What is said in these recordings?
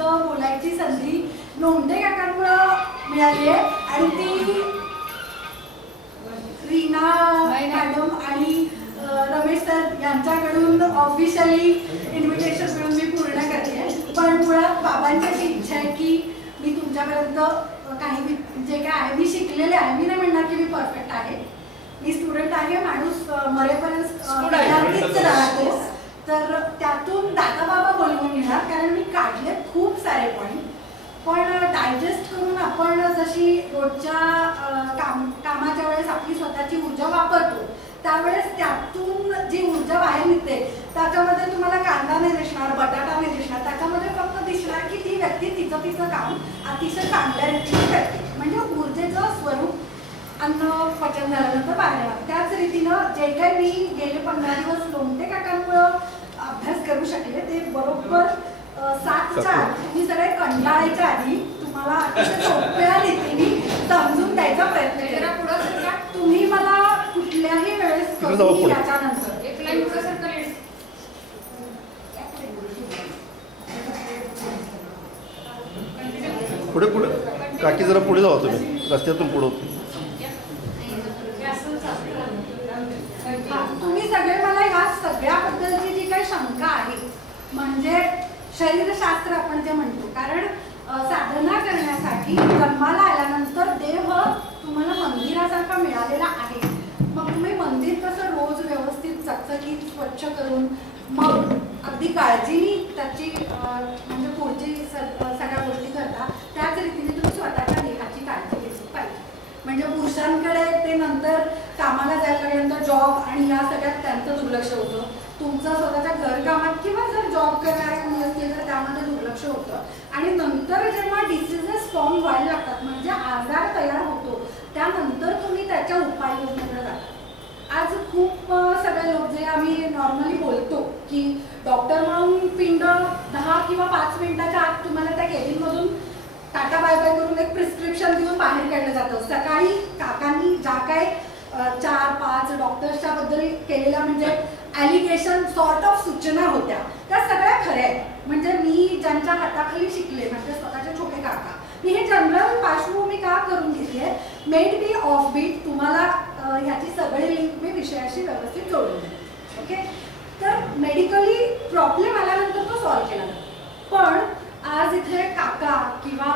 शब्द बोलायची संधी लोंढे काकांमुळे मिळाली आहे आणि ती रीना मॅडम आणि रमेश सर यांच्याकडून ऑफिशियली इन्व्हिटेशन मिळून मी पूर्ण करते. पण मुळात बाबांची अशी इच्छा आहे की मी तुमच्यापर्यंत काही जे काय आहे मी शिकलेले आहे. मी नाही म्हणणार की मी परफेक्ट आहे, मी स्टुडंट आहे. माणूस मरेपर्यंत राहतो, तर त्यातून दादा बाबा बोलवून घेणार कारण मी काढले खूप सारे पॉईंट. पण डायजेस्ट करून आपण जशी रोजच्या कामाच्या वेळेस आपली स्वतःची ऊर्जा वापरतो त्यावेळेस त्यातून जी ऊर्जा बाहेर निघते त्याच्यामध्ये तुम्हाला कांदा नाही दिसणार, बटाटा नाही दिसणार. त्याच्यामध्ये फक्त दिसणार की ती व्यक्ती तिचं काम अतिशय चांगल्या रीतीने करते. म्हणजे ऊर्जेचं स्वरूप अन्न पचन झाल्यानंतर बाहेर येणार. त्याच रीतीनं जे काही मी गेले 15 दिवस लोंढे काकांमुळं अभ्यास करू शकले ते बरोबर 7च्या आधी सगळे कंटाळायच्या आधी तुम्हाला अतिशय सोप्या रीतीने समजून द्यायचा प्रयत्न केला. तुम्ही मला कुठल्याही वेळेस याच्यानंतर एक लाईन पुढे पुढे काकी जरा पुढे जावा तुम्ही, रस्त्यातून पुढे होतो. तुम्ही सगळे मला ह्या सगळ्याबद्दलची जी काही शंका आहे म्हणजे शरीरशास्त्र आपण जे म्हणतो, कारण साधना करण्यासाठी जन्माला आल्यानंतर देह तुम्हाला मंदिरासारखा मिळालेला आहे. मग तुम्ही मंदिर कसं रोज व्यवस्थित चकचकीत स्वच्छ करून मग अगदी काळजीने त्याची म्हणजे पुढची सगळ्या गोष्टी करता त्याच रीतीने तुम्ही स्वतःच्या देहाची काळजी घेतली पाहिजे. म्हणजे पुरुषांकडे ते नंतर कामाला जायला लागल्यानंतर जॉब आणि या सगळ्यात त्यांचं दुर्लक्ष होतं. तुमचं स्वतःच्या घरकामात किंवा जर जॉब करणारे मुलं असतील तर त्यामध्ये दुर्लक्ष होतं. आणि नंतर जेव्हा डिसीजेस फॉर्म व्हायला लागतात म्हणजे आजार तयार होतो त्यानंतर तुम्ही त्याच्या उपाययोजनेकडे जाता. आज खूप सगळे लोक जे आम्ही नॉर्मली बोलतो की डॉक्टर म्हणून पिंड 10 किंवा 5 मिनिटाच्या आत तुम्हाला त्या केबिनमधून टाटा बाय बाय करून एक प्रिस्क्रिप्शन देऊन बाहेर काढलं जातं. सकाळी काकांनी ज्या काय 4-5 डॉक्टर्सच्या बद्दल केलेल्या म्हणजे ॲलिगेशन सॉर्ट ऑफ सूचना होत्या त्या सगळ्या खऱ्या आहेत. म्हणजे मी ज्यांच्या हाताखाली शिकले म्हणजे स्वतःचे छोटे काका, मी हे जनरल पार्श्वभूमी का करून घेतली आहे, मेड बी ऑफ बीट तुम्हाला ह्याची सगळी लिंक मी विषयाशी व्यवस्थित जोडून देते. ओके, तर मेडिकली प्रॉब्लेम आल्यानंतर तो सॉल्व्ह केला जातो. पण आज इथे काका किंवा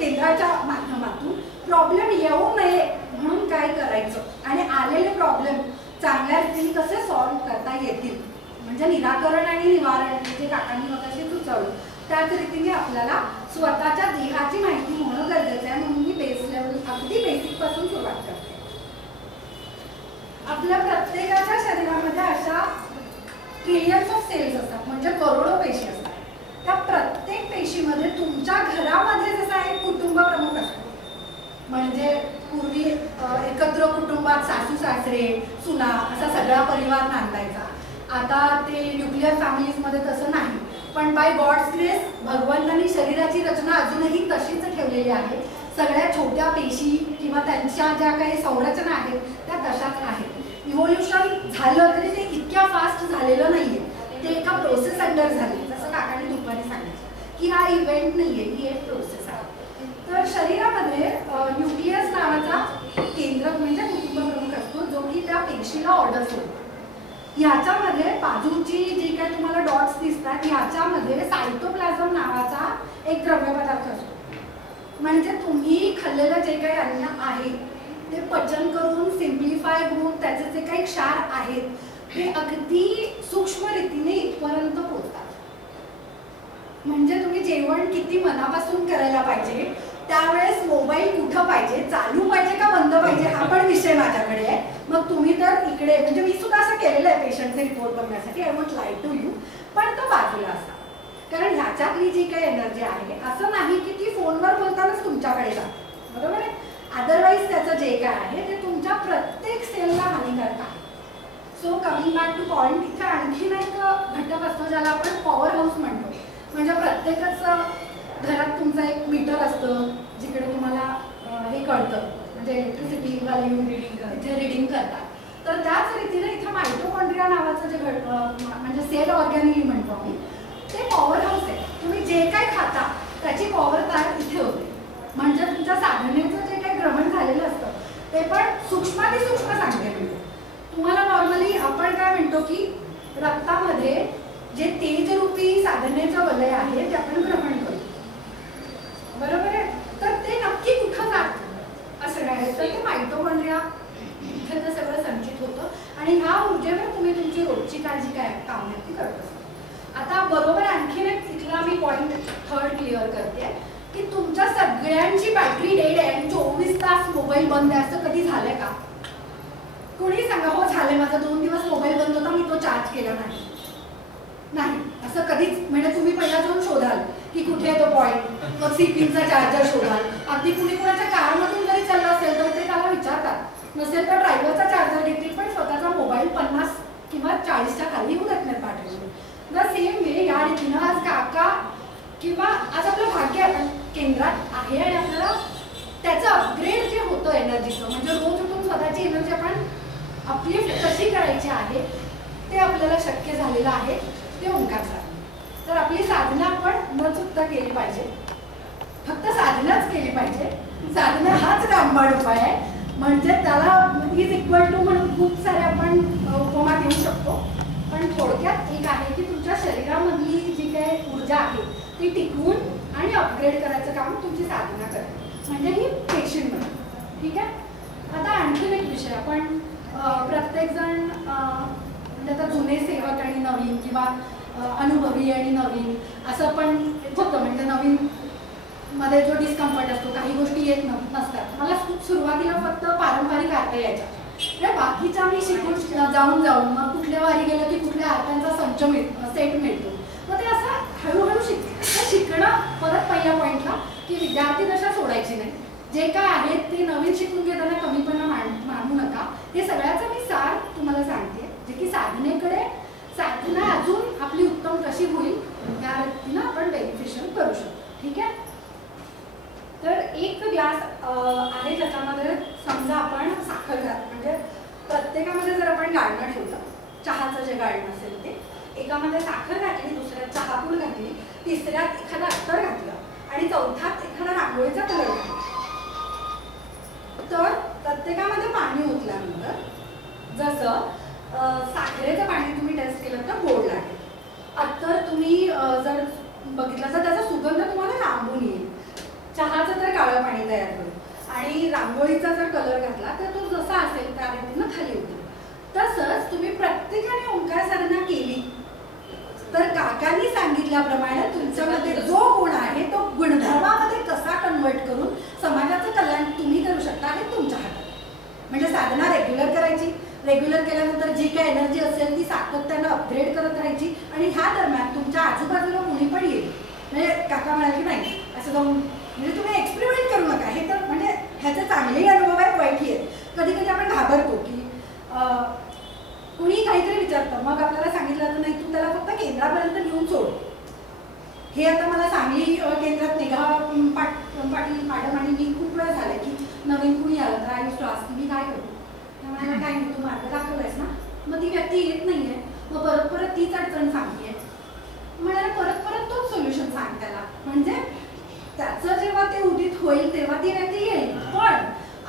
केंद्राच्या माध्यमातून प्रॉब्लेम येऊ नये म्हणून काय करायचं आणि आलेले प्रॉब्लेम चांगल्या रीतीने कसे सॉल्व्ह करता येतील म्हणजे निराकरण आणि निवारण जे काकांनी मगाशी सुचवलं त्याच रीतीने आपल्याला स्वतःच्या देहाची माहिती होणं गरजेचं आहे. म्हणून मी बेस लेवल अगदी बेसिक पासून सुरुवात करते. आपल्या प्रत्येकाच्या शरीरामध्ये अशा ट्रिलियन्स ऑफ सेल्स असतात म्हणजे करोडो पेशी असतात. त्या प्रत्येक पेशीमध्ये तुमच्या घरामध्ये जसा एक कुटुंब प्रमुख असतो म्हणजे पूर्वी एकत्र कुटुंबात सासू सासरे सुना असा सगळा परिवार नांदायचा. आता ते न्यूक्लिअर फॅमिलीजमध्ये तसं नाही. पण बाय गॉड्स ग्रेस भगवंतांनी शरीराची रचना अजूनही तशीच ठेवलेली आहे. सगळ्या छोट्या पेशी किंवा त्यांच्या ज्या काही संरचना आहेत त्या तशाच आहेत. इव्होल्युशन झालं तरी ते इतक्या फास्ट झालेलं नाहीये, ते एका प्रोसेस अंडर झाले. जसं काकांनी दुपारी सांगितलं की हा इव्हेंट नाहीये, ही एक प्रोसेस आहे. तर शरीरामध्ये न्यूक्लियस नावाचा केंद्र म्हणजे कुटुंब प्रमुख असतो जो की त्या पेशीला ऑर्डर सोडतो. ह्याच्यामध्ये बाजूची जी काही तुम्हाला डॉट्स दिसतात ह्याच्यामध्ये सायटोप्लाझम नावाचा एक द्रव्यपदार्थ असतो. म्हणजे तुम्ही खाल्लेलं जे काही अन्न आहे ते पचन करून सिम्प्लिफाय होऊन त्याचे जे काही क्षार आहेत ते अगदी सूक्ष्म रीतीने इथपर्यंत पोहोचतात. म्हणजे तुम्ही जेवण किती मनापासून करायला पाहिजे, त्यावेळेस मोबाईल कुठं पाहिजे, चालू पाहिजे का बंद पाहिजे हा पण विषय माझ्याकडे आहे. मग तुम्ही तर इकडे म्हणजे मी सुद्धा असं केलेलं आहे पेशंटचे रिपोर्ट बघण्यासाठी, I want lie to you, पण तो बाजूला असा. कारण ह्याच्यातली जी काही एनर्जी आहे असं नाही की ती फोनवर बोलतानाच तुमच्याकडे जाते, बरोबर आहे. अदरवाईज त्याचं जे काय आहे ते तुमच्या प्रत्येक सेलला हानिकारक आहे. So coming back two point, इथे आणखीन एक घटक असतो ज्याला आपण पॉवर हाऊस म्हणतो. म्हणजे प्रत्येकच घरात तुमचं एक मीटर असतं जिकडे तुम्हाला हे कळतं म्हणजे इलेक्ट्रिसिटी व्हॅल्यू जे रिडिंग करतात. तर त्याच रीतीने इथं मायटोकॉन्ड्रिया नावाचं जे म्हणजे सेल ऑर्गॅनिली म्हणतो आम्ही, ते पॉवर हाऊस आहे. तुम्ही जे काय खाता त्याची पॉवर तयार इथे होते. म्हणजे तुमच्या साधनेचं जे काही ग्रहण झालेलं असतं ते पण सूक्ष्मातिसूक्ष्म सांगते. तुम्हाला नॉर्मली आपण काय म्हणतो की रक्तामध्ये जे तेजरूपी साधनेचं वलय आहे ते आपण ग्रहण करतो, बरोबर आहे. तर ते नक्की कुठं जातं असं आहे, तर ते मायटोकॉन्ड्रिया इथे ते सगळं संचित होतं आणि ह्या ऊर्जेवर तुम्ही तुमची रोजची काळजी काय काम आहे ती करत असता. आता बरोबर आणखीन एक इथला मी पॉईंट थर्ड क्लिअर करते की तुमच्या सगळ्यांची बॅटरी डेड आहे आणि 24 तास मोबाईल बंद आहे असं कधी झालंय का? कोणी सांगा हो झालंय, माझा 2 दिवस मोबाईल बंद होता, मी तो चार्ज केला नाही. असं कधीच. म्हणजे तुम्ही पहिला जाऊन शोधाल की कुठे आहे तो पॉईंट, मग सीपीचा चार्जर शोधाल. अगदी कुणी कुणाच्या कारमधून जरी चाललं असेल तर ते त्याला विचारतात, नसेल तर ड्रायव्हरचा चार्जर घेतील पण स्वतःचा मोबाईल 50 किंवा 40च्या खाली येऊ देत नाही पाठवून. द सेम वे या रीतीनं आज काका किंवा आज आपलं भाग्य आपण केंद्रात आहे आणि आपल्याला त्याचं अपग्रेड जे होतं एनर्जीचं, म्हणजे रोज उठून स्वतःची एनर्जी आपण अपलिफ्ट कशी करायची आहे ते आपल्याला शक्य झालेलं आहे, ते ओंकार साधना. तर आपली साधना आपण न चुकता केली पाहिजे, फक्त साधनाच केली पाहिजे. साधना हाच रामबाण उपाय आहे. म्हणजे त्याला इज इक्वल टू म्हणून खूप सारे आपण उपमा देऊ शकतो, पण थोडक्यात एक आहे की तुमच्या शरीरामधली जी काही ऊर्जा आहे ती टिकवून आणि अपग्रेड करायचं काम तुमची साधना करते, म्हणजे ही पेशंट बनते. ठीक आहे. आता आणखीन एक विषय, आपण प्रत्येकजण म्हणजे आता जुने सेवक आणि नवीन किंवा अनुभवी आणि नवीन असं पण होतं. म्हणजे नवीन मध्ये जो डिस्कम्फर्ट असतो, काही गोष्टी येत नसतात. मला सुरुवातीला फक्त पारंपरिक आरत्या यायच्या, बाकीच्या मी शिकून जाऊन मग कुठल्या वारी गेलं की कुठल्या आरत्यांचा संच सेट मिळतो. मग ते असं हळूहळू शिकणं. परत पहिल्या पॉईंटला की विद्यार्थी दशा सोडायची नाही. जे काय आहे ते नवीन शिकून घेताना कमीपणा मानू नका. हे सगळ्याचं मी सार तुम्हाला सांगते, जे की साधना अजून आपली उत्तम कशी होईल त्या रीतीनं आपण बेनिफिशियल करू शकतो. ठीक आहे. तर एक ग्लास आहे ज्याच्यामध्ये समजा आपण साखर घात, म्हणजे प्रत्येकामध्ये जर आपण गाळणं ठेवलं, चहाचं जे गाळणं असेल ते, एकामध्ये साखर घातली, दुसऱ्यात चहापूड घातली, तिसऱ्यात एखादं अत्तर घातलं आणि चौथ्यात एखादा रांगोळीचा कलर घातला, तर प्रत्येकामध्ये पाणी ओतल्यानंतर जसं साखरेचं पाणी तुम्ही टेस्ट केलं तर गोड लागेल, अत्तर तुम्ही जर बघितलं तर त्याचा सुगंध तुम्हाला लांबून येईल, चहाचं तर काळं पाणी तयार करू आणि रांगोळीचा जर कलर घातला तर तो जसा असेल त्या रीतीनं खाली उतरेल. तसंच तुम्ही प्रत्येकाने ओंकार साधना केली तर काकांनी सांगितल्याप्रमाणे तुमच्यामध्ये जो गुण आहे तो गुणधर्मामध्ये कसा कन्वर्ट करून समाजाचं कल्याण तुम्ही करू शकता हे तुमच्या हातात. म्हणजे साधना रेग्युलर करायची, रेग्युलर केल्यानंतर जी काही एनर्जी असेल ती सातत्यानं अपग्रेड करत राहायची आणि ह्या दरम्यान तुमच्या आजूबाजूला कोणी पण येईल. म्हणजे काका म्हणाले की नाही असं जाऊन म्हणजे तुम्ही एक्सपेरिमेंट करू नका. हे तर म्हणजे ह्याचे चांगलेही अनुभव आहेत, वाईटही आहेत. कधी कधी आपण घाबरतो की कुणी काहीतरी विचारतं, मग आपल्याला सांगितलं तर नाही तू त्याला फक्त केंद्रापर्यंत घेऊन सोड. हे आता मला सांगली केंद्रात निघा पाटील मॅडम आणि मी खूप वेळ झाले की नवीन कुणी आलं तर I use to ask me काय करू, त्यामुळे काय नाही तू मार्ग दाखवलायस ना, मग ती व्यक्ती येत नाहीये, मग परत तीच अडचण सांगतेय, म्हणाला परत तोच सोल्युशन सांग त्याला. म्हणजे त्याचं जेव्हा ते उदित होईल तेव्हा ती व्यक्ती येईल, पण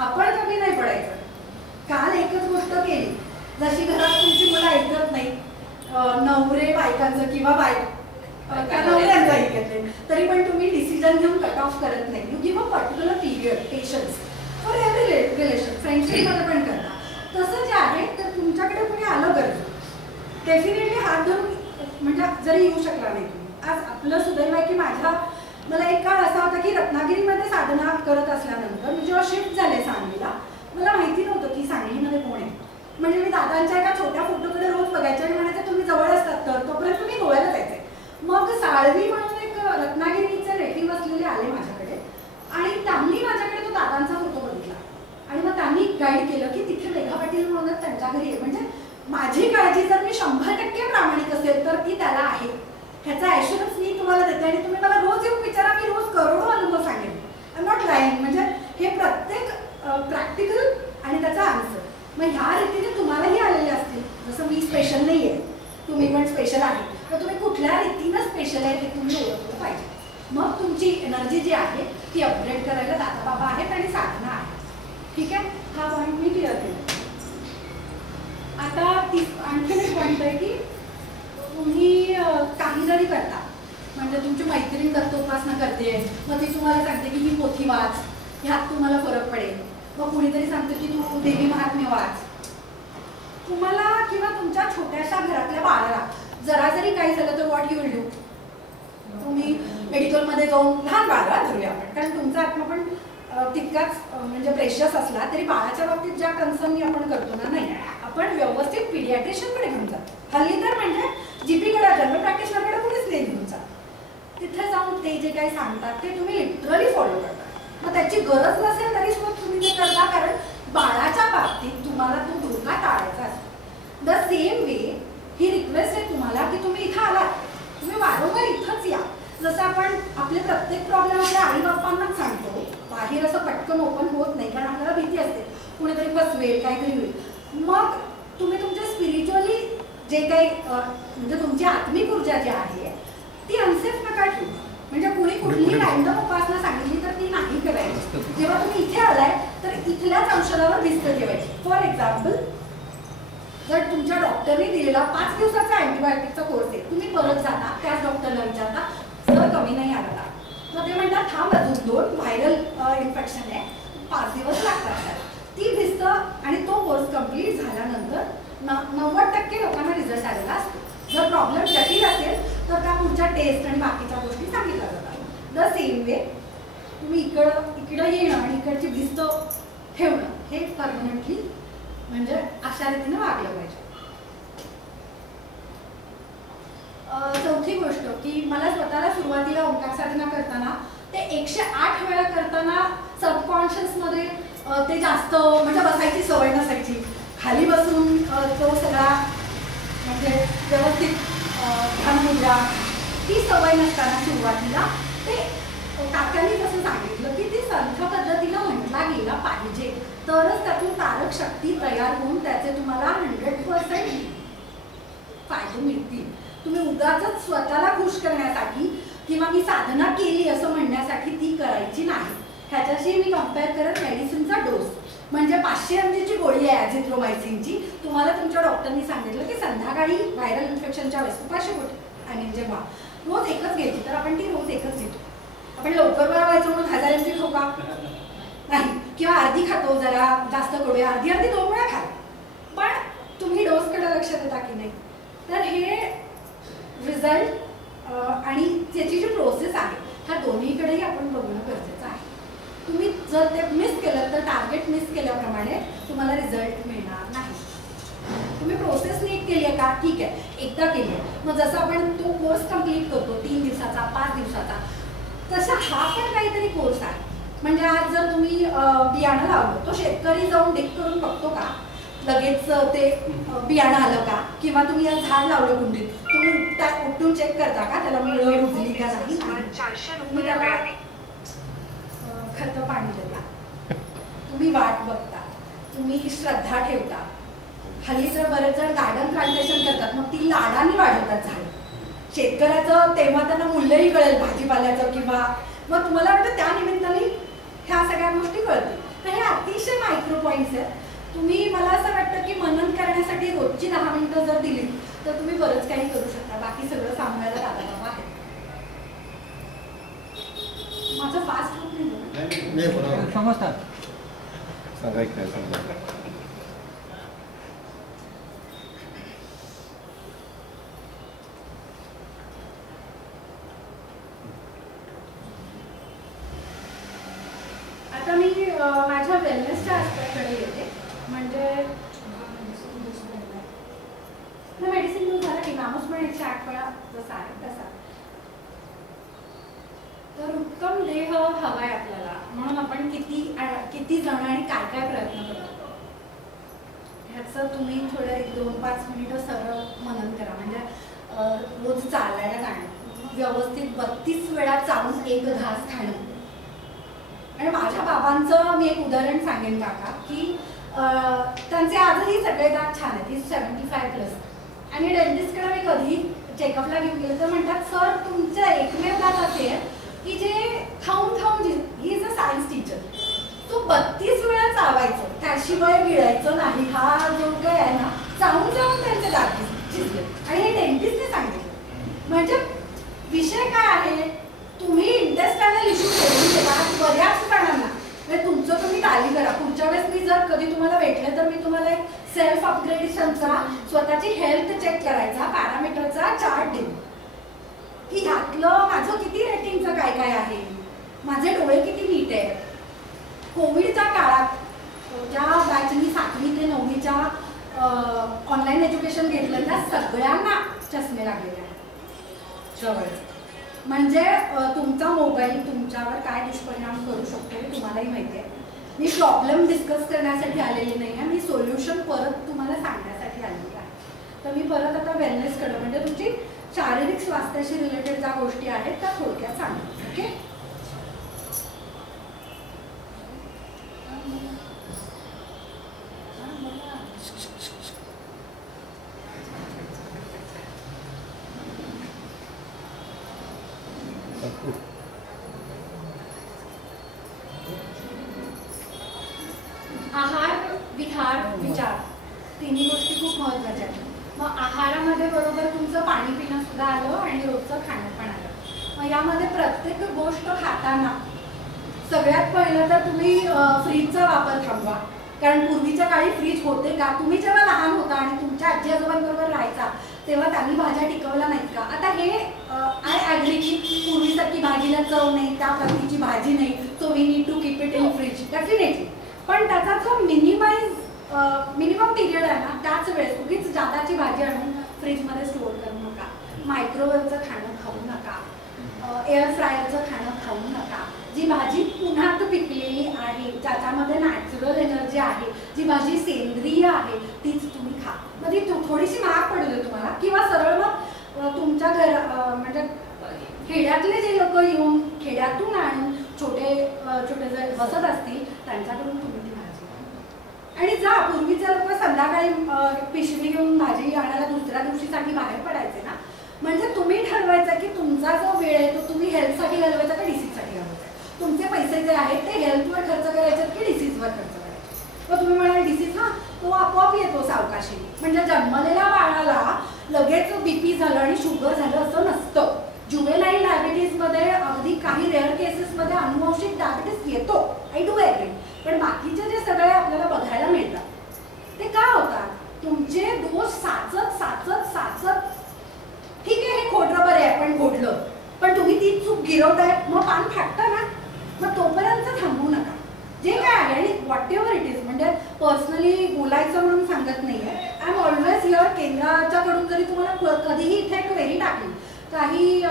आपण कमी नाही पडायचं. काल एकच गोष्ट केली, जशी घरात तुमची मुलं ऐकत नाही, नवरे बायकांचं किंवा नवऱ्यांचं ऐकत नाही, तरी पण तुम्ही डिसिजन घेऊन कट ऑफ करत नाही. You give a particular period patience for every relation, फ्रेंडशिपमध्ये पण करता. तसं जे आहे तर तुमच्याकडे कुणी आलं गरज डेफिनेटली हात धरून म्हणजे जरी येऊ शकला नाही तुम्ही. आज आपलं सुदैव आहे की मला एक काळ असा होता की रत्नागिरीमध्ये साधना करत असल्यानंतर मी जेव्हा शिफ्ट झाले सांगलीला, मला माहिती नव्हतं की सांगलीमध्ये कोण आहे. म्हणजे मी दादांच्या एका छोट्या फोटोकडे रोज बघायचे आणि म्हणायचे तुम्ही जवळ असतात तर तोपर्यंत तुम्ही गोव्याला जायचे. मग साळवी म्हणून एक रत्नागिरीचे रेटिंग असलेले आले माझ्याकडे आणि त्यांनी माझ्याकडे तो दादांचा फोटो बघितला आणि मग त्यांनी गाईड केलं की तिथे मेघा पाटील म्हणूनच त्यांच्या घरी आहे. म्हणजे माझी काळजी जर मी 100% प्रामाणिक असेल तर ती त्याला आहे ह्याचा ॲश्युरन्स मी तुम्हाला देते. आणि तुम्ही मला रोज येऊन विचारा, मी रोज करोडो अनुभव सांगेन. I am not lying. म्हणजे हे प्रत्येक प्रॅक्टिकल आणि त्याचा आन्सर. मग ह्या रीतीने तुम्हालाही आलेले असतील. जसं मी स्पेशल नाही आहे, तुम्ही पण स्पेशल आहे, तर तुम्ही कुठल्या रीतीनं स्पेशल तुमची एनर्जी जी आहे ती अपग्रेड करायला दादा बाबा आहेत आणि साधना आहे. ठीक आहे, हा पॉईंट मी क्लिअर केला. आता आणखीन एक पॉईंट आहे की तुम्ही काही जरी करता, म्हणजे तुमची मैत्रीण दत्तोपासना करते, मग ती तुम्हाला सांगते की ही पोथी वाच, ह्यात तुम्हाला फरक पडेल. मग कुणीतरी सांगतं की तू देवी महात्म्य वाच. तुम्हाला किंवा तुमच्या छोट्याशा घरातल्या बाळाला जरा जरी काही झालं तर व्हॉट यू विल डू? तुम्ही मेडिकलमध्ये जाऊन, लहान बाळाला धरूया आपण, कारण तुमचा आत्मा पण तितकाच म्हणजे प्रेशियस असला तरी बाळाच्या बाबतीत ज्या कन्सर्ननी आपण करतो ना, नाही आपण व्यवस्थित पिडियाट्रिशियनकडे घेऊन जातो. हल्ली तर म्हणजे जीपीकडे, जनरल प्रॅक्टिशनरकडे कुणीच नाही घेऊन जात. तिथे जाऊन ते जे काही सांगतात ते तुम्ही लिटरली फॉलो करता. मग त्याची गरज नसेल तरी सुद्धा तुम्ही ते करता, कारण बाळाच्या बाबतीत तुम्हाला तो धोका टाळायचा असतो. The same way he request आहे तुम्हाला की तुम्ही इथं आलात, तुम्ही वारंवार इथंच या. जसं आपण आपले प्रत्येक प्रॉब्लेम आपल्या आई बाप्पांनाच सांगतो, बाहेर असं पटकन ओपन होत नाही, कारण आपल्याला भीती असते कुणीतरी फसवेल, काहीतरी होईल. मग तुम्ही तुमच्या स्पिरिच्युअली जे काही म्हणजे तुमची आत्मिक ऊर्जा जी आहे ती अनसेफ नका ठेवू. म्हणजे कुणी कुठली रँडम उपासना सांगितली तर ती नाही करायची. जेव्हा तुम्ही इथे आलाय तर इथल्याच औषधावर भिस्त ठेवायची. फॉर एक्झाम्पल, जर तुमच्या डॉक्टरने दिलेला 5 दिवसाचा अँटीबायोटिकचा कोर्स आहे, तुम्ही परत जाता, त्याच डॉक्टरला विचारता सर कमी नाही आला, मग ते म्हणतात थांब अजून 2 व्हायरल इन्फेक्शन आहे, 5 दिवस लागतात. ती भिस्त आणि तो कोर्स कम्प्लीट झाल्यानंतर 90% लोकांना रिझल्ट आलेला असतो. जर प्रॉब्लेम जटिल असेल तर त्या पुढच्या टेस्ट आणि बाकीच्या गोष्टी सांगितल्या जातात. द सेम वे तुम्ही इकडं येणं आणि इकडची भिस्त ठेवणं हे परमनंटली म्हणजे अशा रीतीने वागलं पाहिजे. चौथी गोष्ट की मला स्वतःला सुरुवातीला ओंकार साधना करताना ते 108 वेळा करताना सबकॉन्शियसमध्ये ते जास्त म्हणजे बसायची सवय नसायची. खाली बसून तो सगळा म्हणजे व्यवस्थित ध्यानमुद्रा ती सवय नसताना सुरुवातीला ते काकांनी कसं सांगितलं की ती संथ पद्धतीनं म्हटला गेला पाहिजे, तरच त्यातून तारक शक्ती तयार होऊन त्याचे तुम्हाला 100% फायदे मिळतील. तुम्ही उगाचच स्वतःला खुश करण्यासाठी किंवा मी साधना केली असं म्हणण्यासाठी ती करायची नाही. ह्याच्याशी मी कम्पेअर करत मेडिसिनचा डोस म्हणजे 500 mgची गोळी आहे ॲझिथ्रोमायसिनची, तुम्हाला तुमच्या डॉक्टरनी सांगितलं की संध्याकाळी व्हायरल इन्फेक्शनच्या वेळेस 500 गोळी जेव्हा रोज एकच घ्यायची, तर आपण ती रोज एकच घेतो. आपण लवकर बरं व्हायचं म्हणून 1000 mg खाऊ का? नाही, किंवा अर्धी खातो, जरा जास्त करूया, अर्धी 2 वेळा खा. पण तुम्ही डोसकडे लक्ष देता की नाही? तर हे रिझल्ट आणि त्याची जी प्रोसेस आहे ह्या दोन्हीकडेही आपण बघणं गरजेचं आहे. तुम्ही जर ते मिस केलं तर टार्गेट मिस केल्याप्रमाणे तुम्हाला रिझल्ट मिळणार नाही. तुम्ही प्रोसेस नीट केली आहे का? ठीक आहे, एकदा केली आहे. मग जसं आपण तो कोर्स कम्प्लीट करतो 3 दिवसाचा 5 दिवसाचा, तसा हा पण काहीतरी कोर्स आहे. म्हणजे आज जर तुम्ही बियाणं लावलं, तो शेतकरी जाऊन डिक करून बघतो का लगेच ते बियाणं आलं का? किंवा तुम्ही आज झाड लावलं कुंडीत, तुम्ही उठून चेक करता का त्याला मुळं रुजली का नाही? तुम्ही त्याला खत पाणी देता, तुम्ही वाट बघता, तुम्ही श्रद्धा ठेवता. हल्ली तर बरेच जण गार्डन प्लांटेशन करतात, मग ती लाडाने वाढवतात झाड. शेतकऱ्याचं तेव्हा त्यांना मूल्यही कळेल भाजीपाल्याचं, किंवा मग तुम्हाला वाटतं त्या निमित्ताने ह्या सगळ्या गोष्टी कळतील. तर हे अतिशय मायक्रो पॉईंट्स आहेत. तुम्ही मला असं वाटतं की मनन करण्यासाठी रोजची 10 मिनिटं जर दिली तर तुम्ही बरंच काही करू शकता. बाकी सगळं सांभाळायला दादा आहे. माझं फास्ट होत नाही समजतात सांगाय काय सांगा. आता मी माझ्या वेलनेसच्या ॲस्पेक्टकडे येते. म्हणजे मेडिसिन यूज झाला की माणूस पण 108 वेळा जसा आहे तसा. तर उत्तम देह हवाय आपल्याला, म्हणून आपण किती जण आणि काय काय प्रयत्न करतो ह्याचं तुम्ही थोडं 1-2-5 मिनिटं सरळ मनन करा. म्हणजे रोज चालायला जाणं, व्यवस्थित 32 वेळा चालून 1 घास खाणं. आणि माझ्या बाबांचं मी एक उदाहरण सांगेन काका की त्यांचे आजही सगळे दात छान आहेत. 75+. आणि डेंटिस्टकडे मी कधी चेकअपला घेऊन गेले तर म्हणतात सर तुमचं एकमेव दात असेल की जे खाऊन खाऊन he is a science teacher, तो 32 वेळा चावायचं, त्याशिवाय गिळायचं नाही. हा जो काय आहे ना, चावून चावून त्यांचे दात झिजले. आणि हे डेंटिस्टने सांगितलं. म्हणजे विषय काय आहे, तुम्ही इंटेस्टायनल इश्यू सोडून देता बऱ्याच जणांना. म्हणजे तुमचं तुम्ही टाली करा. पुढच्या वेळेस मी जर कधी तुम्हाला भेटले तर मी तुम्हाला एक सेल्फ अपग्रेडेशनचा, स्वतःची हेल्थ चेक करायचा पॅरामीटरचा चार्ट देईन की ह्यातलं माझं किती रेटिंगचं काय काय आहे, माझे डोळे किती नीट आहेत. कोविडच्या काळात ज्या बॅचनी 7वी ते 9वीच्या ऑनलाईन एज्युकेशन घेतलं त्या सगळ्यांना चष्मे लागलेले आहेत जवळ. म्हणजे तुमचा मोबाईल तुमच्यावर काय दुष्परिणाम करू शकतो हे तुम्हालाही माहिती आहे. मी प्रॉब्लेम डिस्कस करण्यासाठी आलेली नाही आहे, मी सोल्युशन परत तुम्हाला सांगण्यासाठी आलेली आहे. तर मी परत आता वेलनेसकडे, म्हणजे तुमची शारीरिक स्वास्थ्याशी रिलेटेड ज्या गोष्टी आहेत त्या थोडक्यात सांगतो. ओके, आहार, विहार, विचार तिन्ही गोष्टी खूप महत्त्वाच्या आहेत. मग आहारामध्ये बरोबर तुमचं पाणी पिणं सुद्धा आलं आणि रोजचं खाणं पण आलं. मग यामध्ये प्रत्येक गोष्ट खाताना सगळ्यात पहिलं तर तुम्ही फ्रीजचा वापर थांबवा. कारण पूर्वीच्या काळी फ्रीज होते का? तुम्ही जेव्हा लहान होता आणि तुमच्या आजी आजोबांबरोबर राहायचा तेव्हा त्यांनी भाज्या टिकवल्या नाहीत का? आता हे आय ॲग्री की पूर्वीसारखी भाजीला चव नाही, त्या प्रकारची भाजी नाही, so we need to keep it in fridge, definitely. पण त्याचा जो मिनिमम पिरियड आहे ना, त्याच वेळेस उगीच जादाची भाजी आणून फ्रीजमध्ये स्टोअर करू नका. मायक्रोवेव्हचं खाणं खाऊ नका, एअर फ्रायरचं खाणं खाऊ नका. जी भाजी पुन्हा पिकलेली आहे, ज्याच्यामध्ये नॅचरल एनर्जी आहे, जी भाजी सेंद्रिय आहे, तीच तुम्ही खा. मग ती थोडीशी महाग पडू दे तुम्हाला, किंवा सरळ मग तुमच्या म्हणजे खेड्यातले जे लोक येऊन खेड्यातून आणून छोटे छोटे बसत असतील त्यांच्याकडून तुम्ही ती भाजी. आणि जा, पूर्वीचे लोक संध्याकाळी पिशवी घेऊन भाजी आणायला दुसऱ्या दिवशीसाठी बाहेर पडायचे ना. म्हणजे तुम्ही ठरवायचं की तुमचा जो वेळ आहे तो तुम्ही हेल्थसाठी घालवायचा का डिसीजसाठी घालवायचा. तुमचे पैसे जे आहेत ते हेल्थवर खर्च करायचे की डिसीजवर खर्च करायचे. मग तुम्ही म्हणाल डिसीज, हा तो आपोआप येतो सावकाशी. म्हणजे जन्मलेल्या बाळाला लगेच बीपी झालं आणि शुगर झालं असं नसतं. जुवेनाईल डायबिटीजमध्ये अगदी काही रेअर केसेसमध्ये अनुवंशिक डायबिटीस येतो, आय डू ॲग्री. पण बाकीचे जे सगळे आपल्याला बघायला मिळतात ते का होतात? तुमचे दोष साचत साचत साचत. ठीक आहे, हे खोड रबर आहे, आपण खोडलं, पण तुम्ही ती चूक गिरवताय, मग पान फाटतं ना. मग तोपर्यंत थांबू नका. जे काय आहे, आणि व्हॉट एव्हर इट इज, म्हणजे पर्सनली बोलायचं म्हणून सांगत नाही आहे. I am always here. केंद्राच्याकडून जरी तुम्हाला कधीही इथे एक क्वेरी टाकली, काही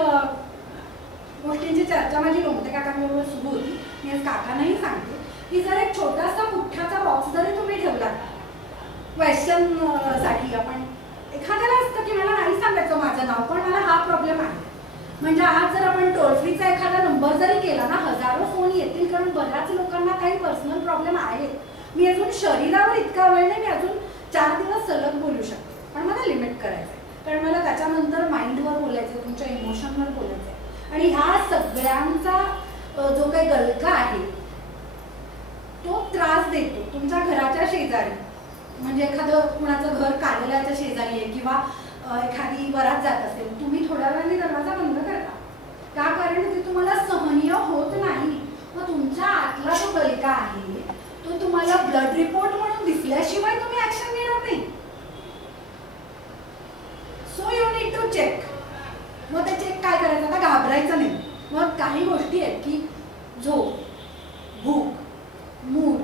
गोष्टींची चर्चा माझी लोमटे काकांबरोबर सुरू होती, मी आज काकांनाही सांगते की जर एक छोटासा पुठ्ठाचा बॉक्स जरी तुम्ही ठेवला क्वेश्चनसाठी, आपण एखाद्याला असतं की मला नाही सांगायचं माझं नाव, पण मला हा प्रॉब्लेम आहे. म्हणजे आज जर आपण टोल फ्रीचा एखादा नंबर जरी केला ना, हजारो फोन येतील, कारण बऱ्याच लोकांना काही पर्सनल प्रॉब्लेम आहेत. मी अजून शरीरावर इतका वेळ नाही, मी अजून 4 दिवस सलग बोलू शकते, पण मला लिमिट करायचं आहे. कारण मला त्याच्यानंतर माइंडवर बोलायचं आहे, तुमच्या इमोशनवर बोलायचं आहे. आणि ह्या सगळ्यांचा जो काही गलका आहे तो त्रास देतो तुमच्या घराच्या शेजारी. म्हणजे एखादं कुणाचं घर कार्यालयाच्या शेजारी आहे किंवा एखादी वरात जात असेल, तुम्ही थोड्या वेळाने दरवाजा बंद करता का? कारण ते तुम्हाला सहनीय होत नाही. मग तुमच्या आतला जो गलका आहे तो तुम्हाला ब्लड रिपोर्ट म्हणून दिसल्याशिवाय तुम्ही ऍक्शन घेणार नाही. So you need to check. मग ते चेक काय करायचं? आता घाबरायचं नाही. मग काही गोष्टी आहेत की झोप, भूक, मूड,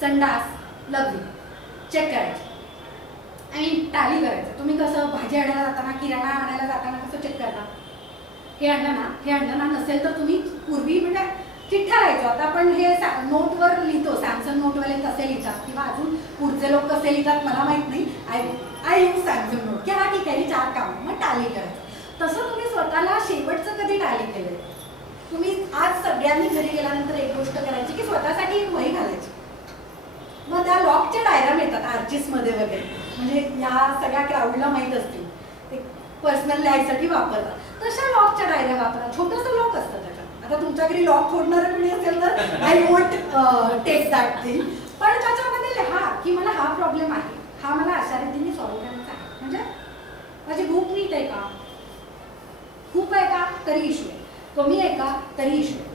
संडास, लघवी चेक करायचं आणि टॅली करायचं. तुम्ही कसं भाजी आणायला जाताना, किराणा आणायला जाताना कसं चेक करता? हे आणलं ना, हे आणलं ना. नसेल तर तुम्ही पूर्वी म्हणजे चिठ्ठ्या लिहायचो. आता आपण हे नोटवर लिहितो, सॅमसंग नोटवाले कसे लिहितात किंवा अजून पुढचे लोक कसे लिहितात मला माहीत नाही. आय यूज सॅमसंग नोट की हा ठीक आहे, 4 कामं, मग टॅली करायचं. तसं तुम्ही स्वतःला शेवटचं कधी टॅली केलं? तुम्ही आज सगळ्यांनी घरी गेल्यानंतर एक गोष्ट करायची की स्वतःसाठी एक वही घालायची. मग त्या लॉकच्या डायऱ्या मिळतात आर्चिसमध्ये वगैरे, म्हणजे या सगळ्या क्राऊडला माहीत असतील, ते पर्सनल लाईफसाठी वापरतात. तशा लॉकच्या डायऱ्या वापरा. छोटंसं लॉक असतं त्याच्यात, आता तुमच्या घरी लॉक फोडणारं कोणी असेल तर I won't take that thing. पण त्याच्यामध्ये लिहा की मला हा प्रॉब्लेम आहे, हा मला अशा रीतीने सॉल्व्ह करायचा आहे. म्हणजे माझी भूक नीट आहे का, खूप आहे का तरी इश्यू आहे, कमी आहे का तरी इश्यू आहे,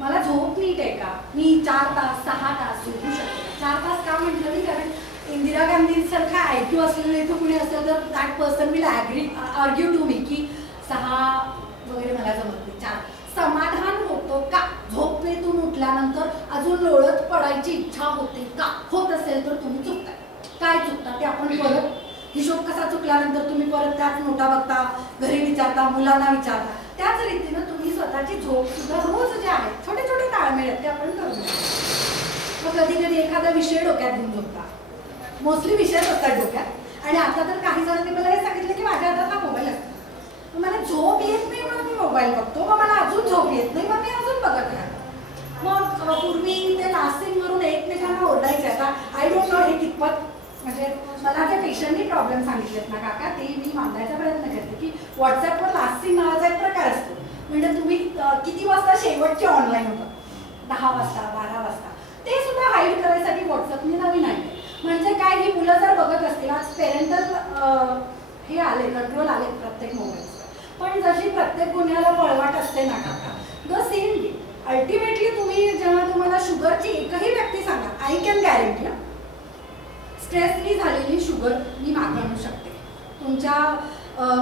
मला झोप नीट आहे का, मी 4 तास 6 तास झोपू शकते. 4 तास का म्हटलं मी, कारण इंदिरा गांधींसारखा IQ असलेलं इथं कुणी असेल तर that person will argue to me की 6 वगैरे मला जमत नाही. 4 समाधान होतो का झोपेतून उठल्यानंतर, अजून लोळत पडायची इच्छा होते का, होत असेल तर तुम्ही चुकताय. काय चुकता ते आपण परत, हिशोब कसा चुकल्यानंतर तुम्ही परत त्याच नोटा बघता, घरी विचारता, मुलांना विचारता. त्याच रीतीनं तुम्ही स्वतःची झोप सुद्धा रोज जे आहेत छोटे छोटे ताळमेळ आहेत ते आपण करू. मग कधी कधी एखादा विषय डोक्यात घेऊन झोपता, मोस्टली विषयच असतात डोक्यात. आणि आता तर काही जणांनी मला हे सांगितलं की माझ्या हातात हा मोबाईल असतो, मला झोप येत नाही म्हणून मी मोबाईल बघतो, मग मला अजून झोप येत नाही मग मी अजून बघत राहतो. मग पूर्वी ते नासिंगवरून एकमेकांना ओरडायचे, आता आय डोंट नो हे कितपत, म्हणजे मला जे पेशंटनी प्रॉब्लेम सांगितलेत ना काका, ते मी मांडायचा प्रयत्न करते की व्हॉट्सअपवर लास्टिंग नावाचा एक प्रकार असतो. म्हणजे तुम्ही किती वाजता शेवटचे ऑनलाईन होतात, 10 वाजता 12 वाजता, ते सुद्धा हाईड करायसाठी व्हॉट्सअपने नवीन आहे. म्हणजे काय, ही मुलं जर बघत असतील, आज पेरेंटल हे आले, कंट्रोल आले प्रत्येक मोबाईलचं, पण जशी प्रत्येक गुन्ह्याला पळवाट असते ना काका, द सेम वे अल्टिमेटली तुम्ही जेव्हा तुम्हाला शुगरची एकही व्यक्ती सांगा, आय कॅन गॅरंटी स्ट्रेसनी झालेली शुगर मी मागवू शकते.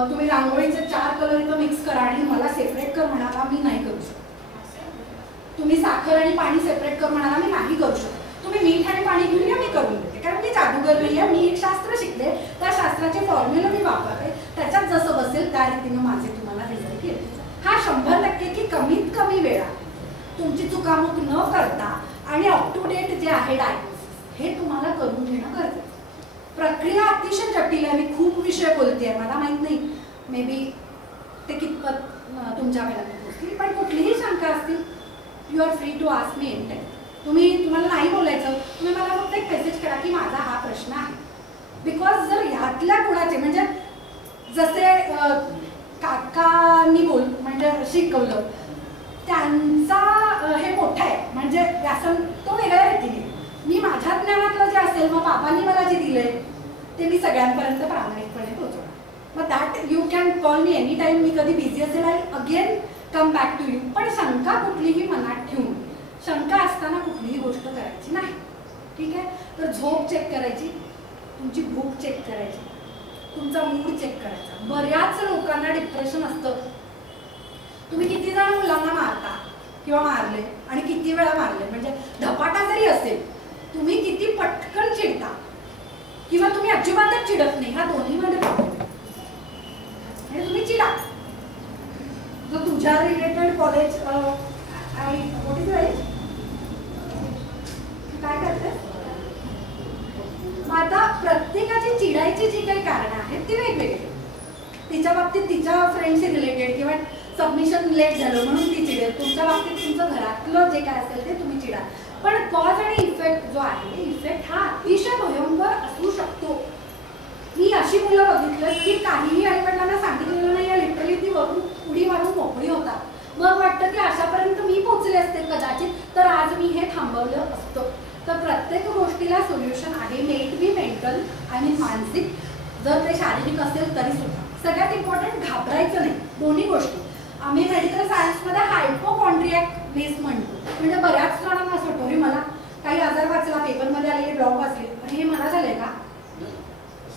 तुम्ही रांगोळीचे 4 कलर इथं मिक्स करा आणि मला सेपरेट कर म्हणाला, मी नाही करू शकत. तुम्ही साखर आणि पाणी सेपरेट कर म्हणाला, मी नाही करू शकत. तुम्ही मीठ आणि पाणी घेऊन या, मी करून देते, कारण मी जादूगर नाही आहे. मी एक शास्त्र शिकले, त्या शास्त्राचे फॉर्म्युला मी वापरते, त्याच्यात जसं बसेल त्या रीतीनं माझे तुम्हाला रिझल्ट येते. हा 100% की कमीत कमी वेळा तुमची चुकामुक न करता आणि अप टू डेट जे आहे डायग्नोसिस हे तुम्हाला करून घेणं गरजेचं. प्रक्रिया अतिशय जटिल आहे, मी खूप विषय बोलते, मला माहित नाही मे बी ते कितपत तुमच्यापर्यंत पोहोचतील, पण कुठलीही शंका असतील you are free to ask me any time. तुम्हाला नाही बोलायचं, तुम्ही मला फक्त एक मेसेज करा की माझा हा प्रश्न आहे. बिकॉज जर ह्यातल्या कोणाचे, म्हणजे जसे काकांनी म्हणजे शिकवलं, त्यांचा हे मोठा आहे, म्हणजे व्यासन तो वेगळ्या रीतीने, मी माझ्या ज्ञानातलं जे असेल, मग बाबांनी मला जे दिलंय ते मी सगळ्यांपर्यंत प्रामाणिकपणे पोहोचवणार. मग that you can call me any time, मी कधी बिझी असेल I again come back to you. पण शंका कुठलीही मनात ठेवून, शंका असताना कुठलीही गोष्ट करायची नाही, ठीक आहे. तर झोप चेक करायची, तुमची भूक चेक करायची, तुमचा मूड चेक करायचा. बऱ्याच लोकांना डिप्रेशन असतं. तुम्ही किती जण मुलांना मारता किंवा मारले आणि किती वेळा मारले, म्हणजे धपाटा जरी असेल, तुम्ही किती पटकन चिडता किंवा तुम्ही अजिबातच चिडत नाही, ह्या दोन्हीमध्ये प्रॉब्लेम आहे. म्हणजे तुम्ही चिडा, जर तुझ्या रिलेटेड कॉलेज काय करते, आता प्रत्येकाची चिडायची जी काही कारणं आहेत ती वेगवेगळी. तिच्या बाबतीत तिच्या फ्रेंडशी रिलेटेड किंवा सबमिशन लेट झालं म्हणून ती चिडेल, तुमच्या बाबतीत तुमचं घरातलं जे काय असेल ते तुम्ही चिडा. पण कॉज आणि इफेक्ट जो आहे, इफेक्ट हा अतिशय भयंकर असू शकतो. मी अशी मुलं बघितलं की काहीही आईवडिलांना सांगितलेलं नाही, लिटरली ती वरून उडी मारून मोकळी होतात. मग वाटतं की अशापर्यंत मी पोहोचले असते कदाचित, तर आज मी हे थांबवलं असतं. तर प्रत्येक गोष्टीला सोल्युशन आहे, मेट बी मेंटल आणि मानसिक, जर ते शारीरिक असेल तरी सुद्धा. सगळ्यात इम्पॉर्टंट घाबरायचं नाही, दोन्ही गोष्टी. आम्ही मेडिकल सायन्समध्ये हायपोकॉन्ड्रियाकनेस म्हणतो, म्हणजे बऱ्याच जणांना असं होतं, मला काही आजार वाचला, पेपरमध्ये आलेले ब्लॉग वाचले, हे मला झालंय का,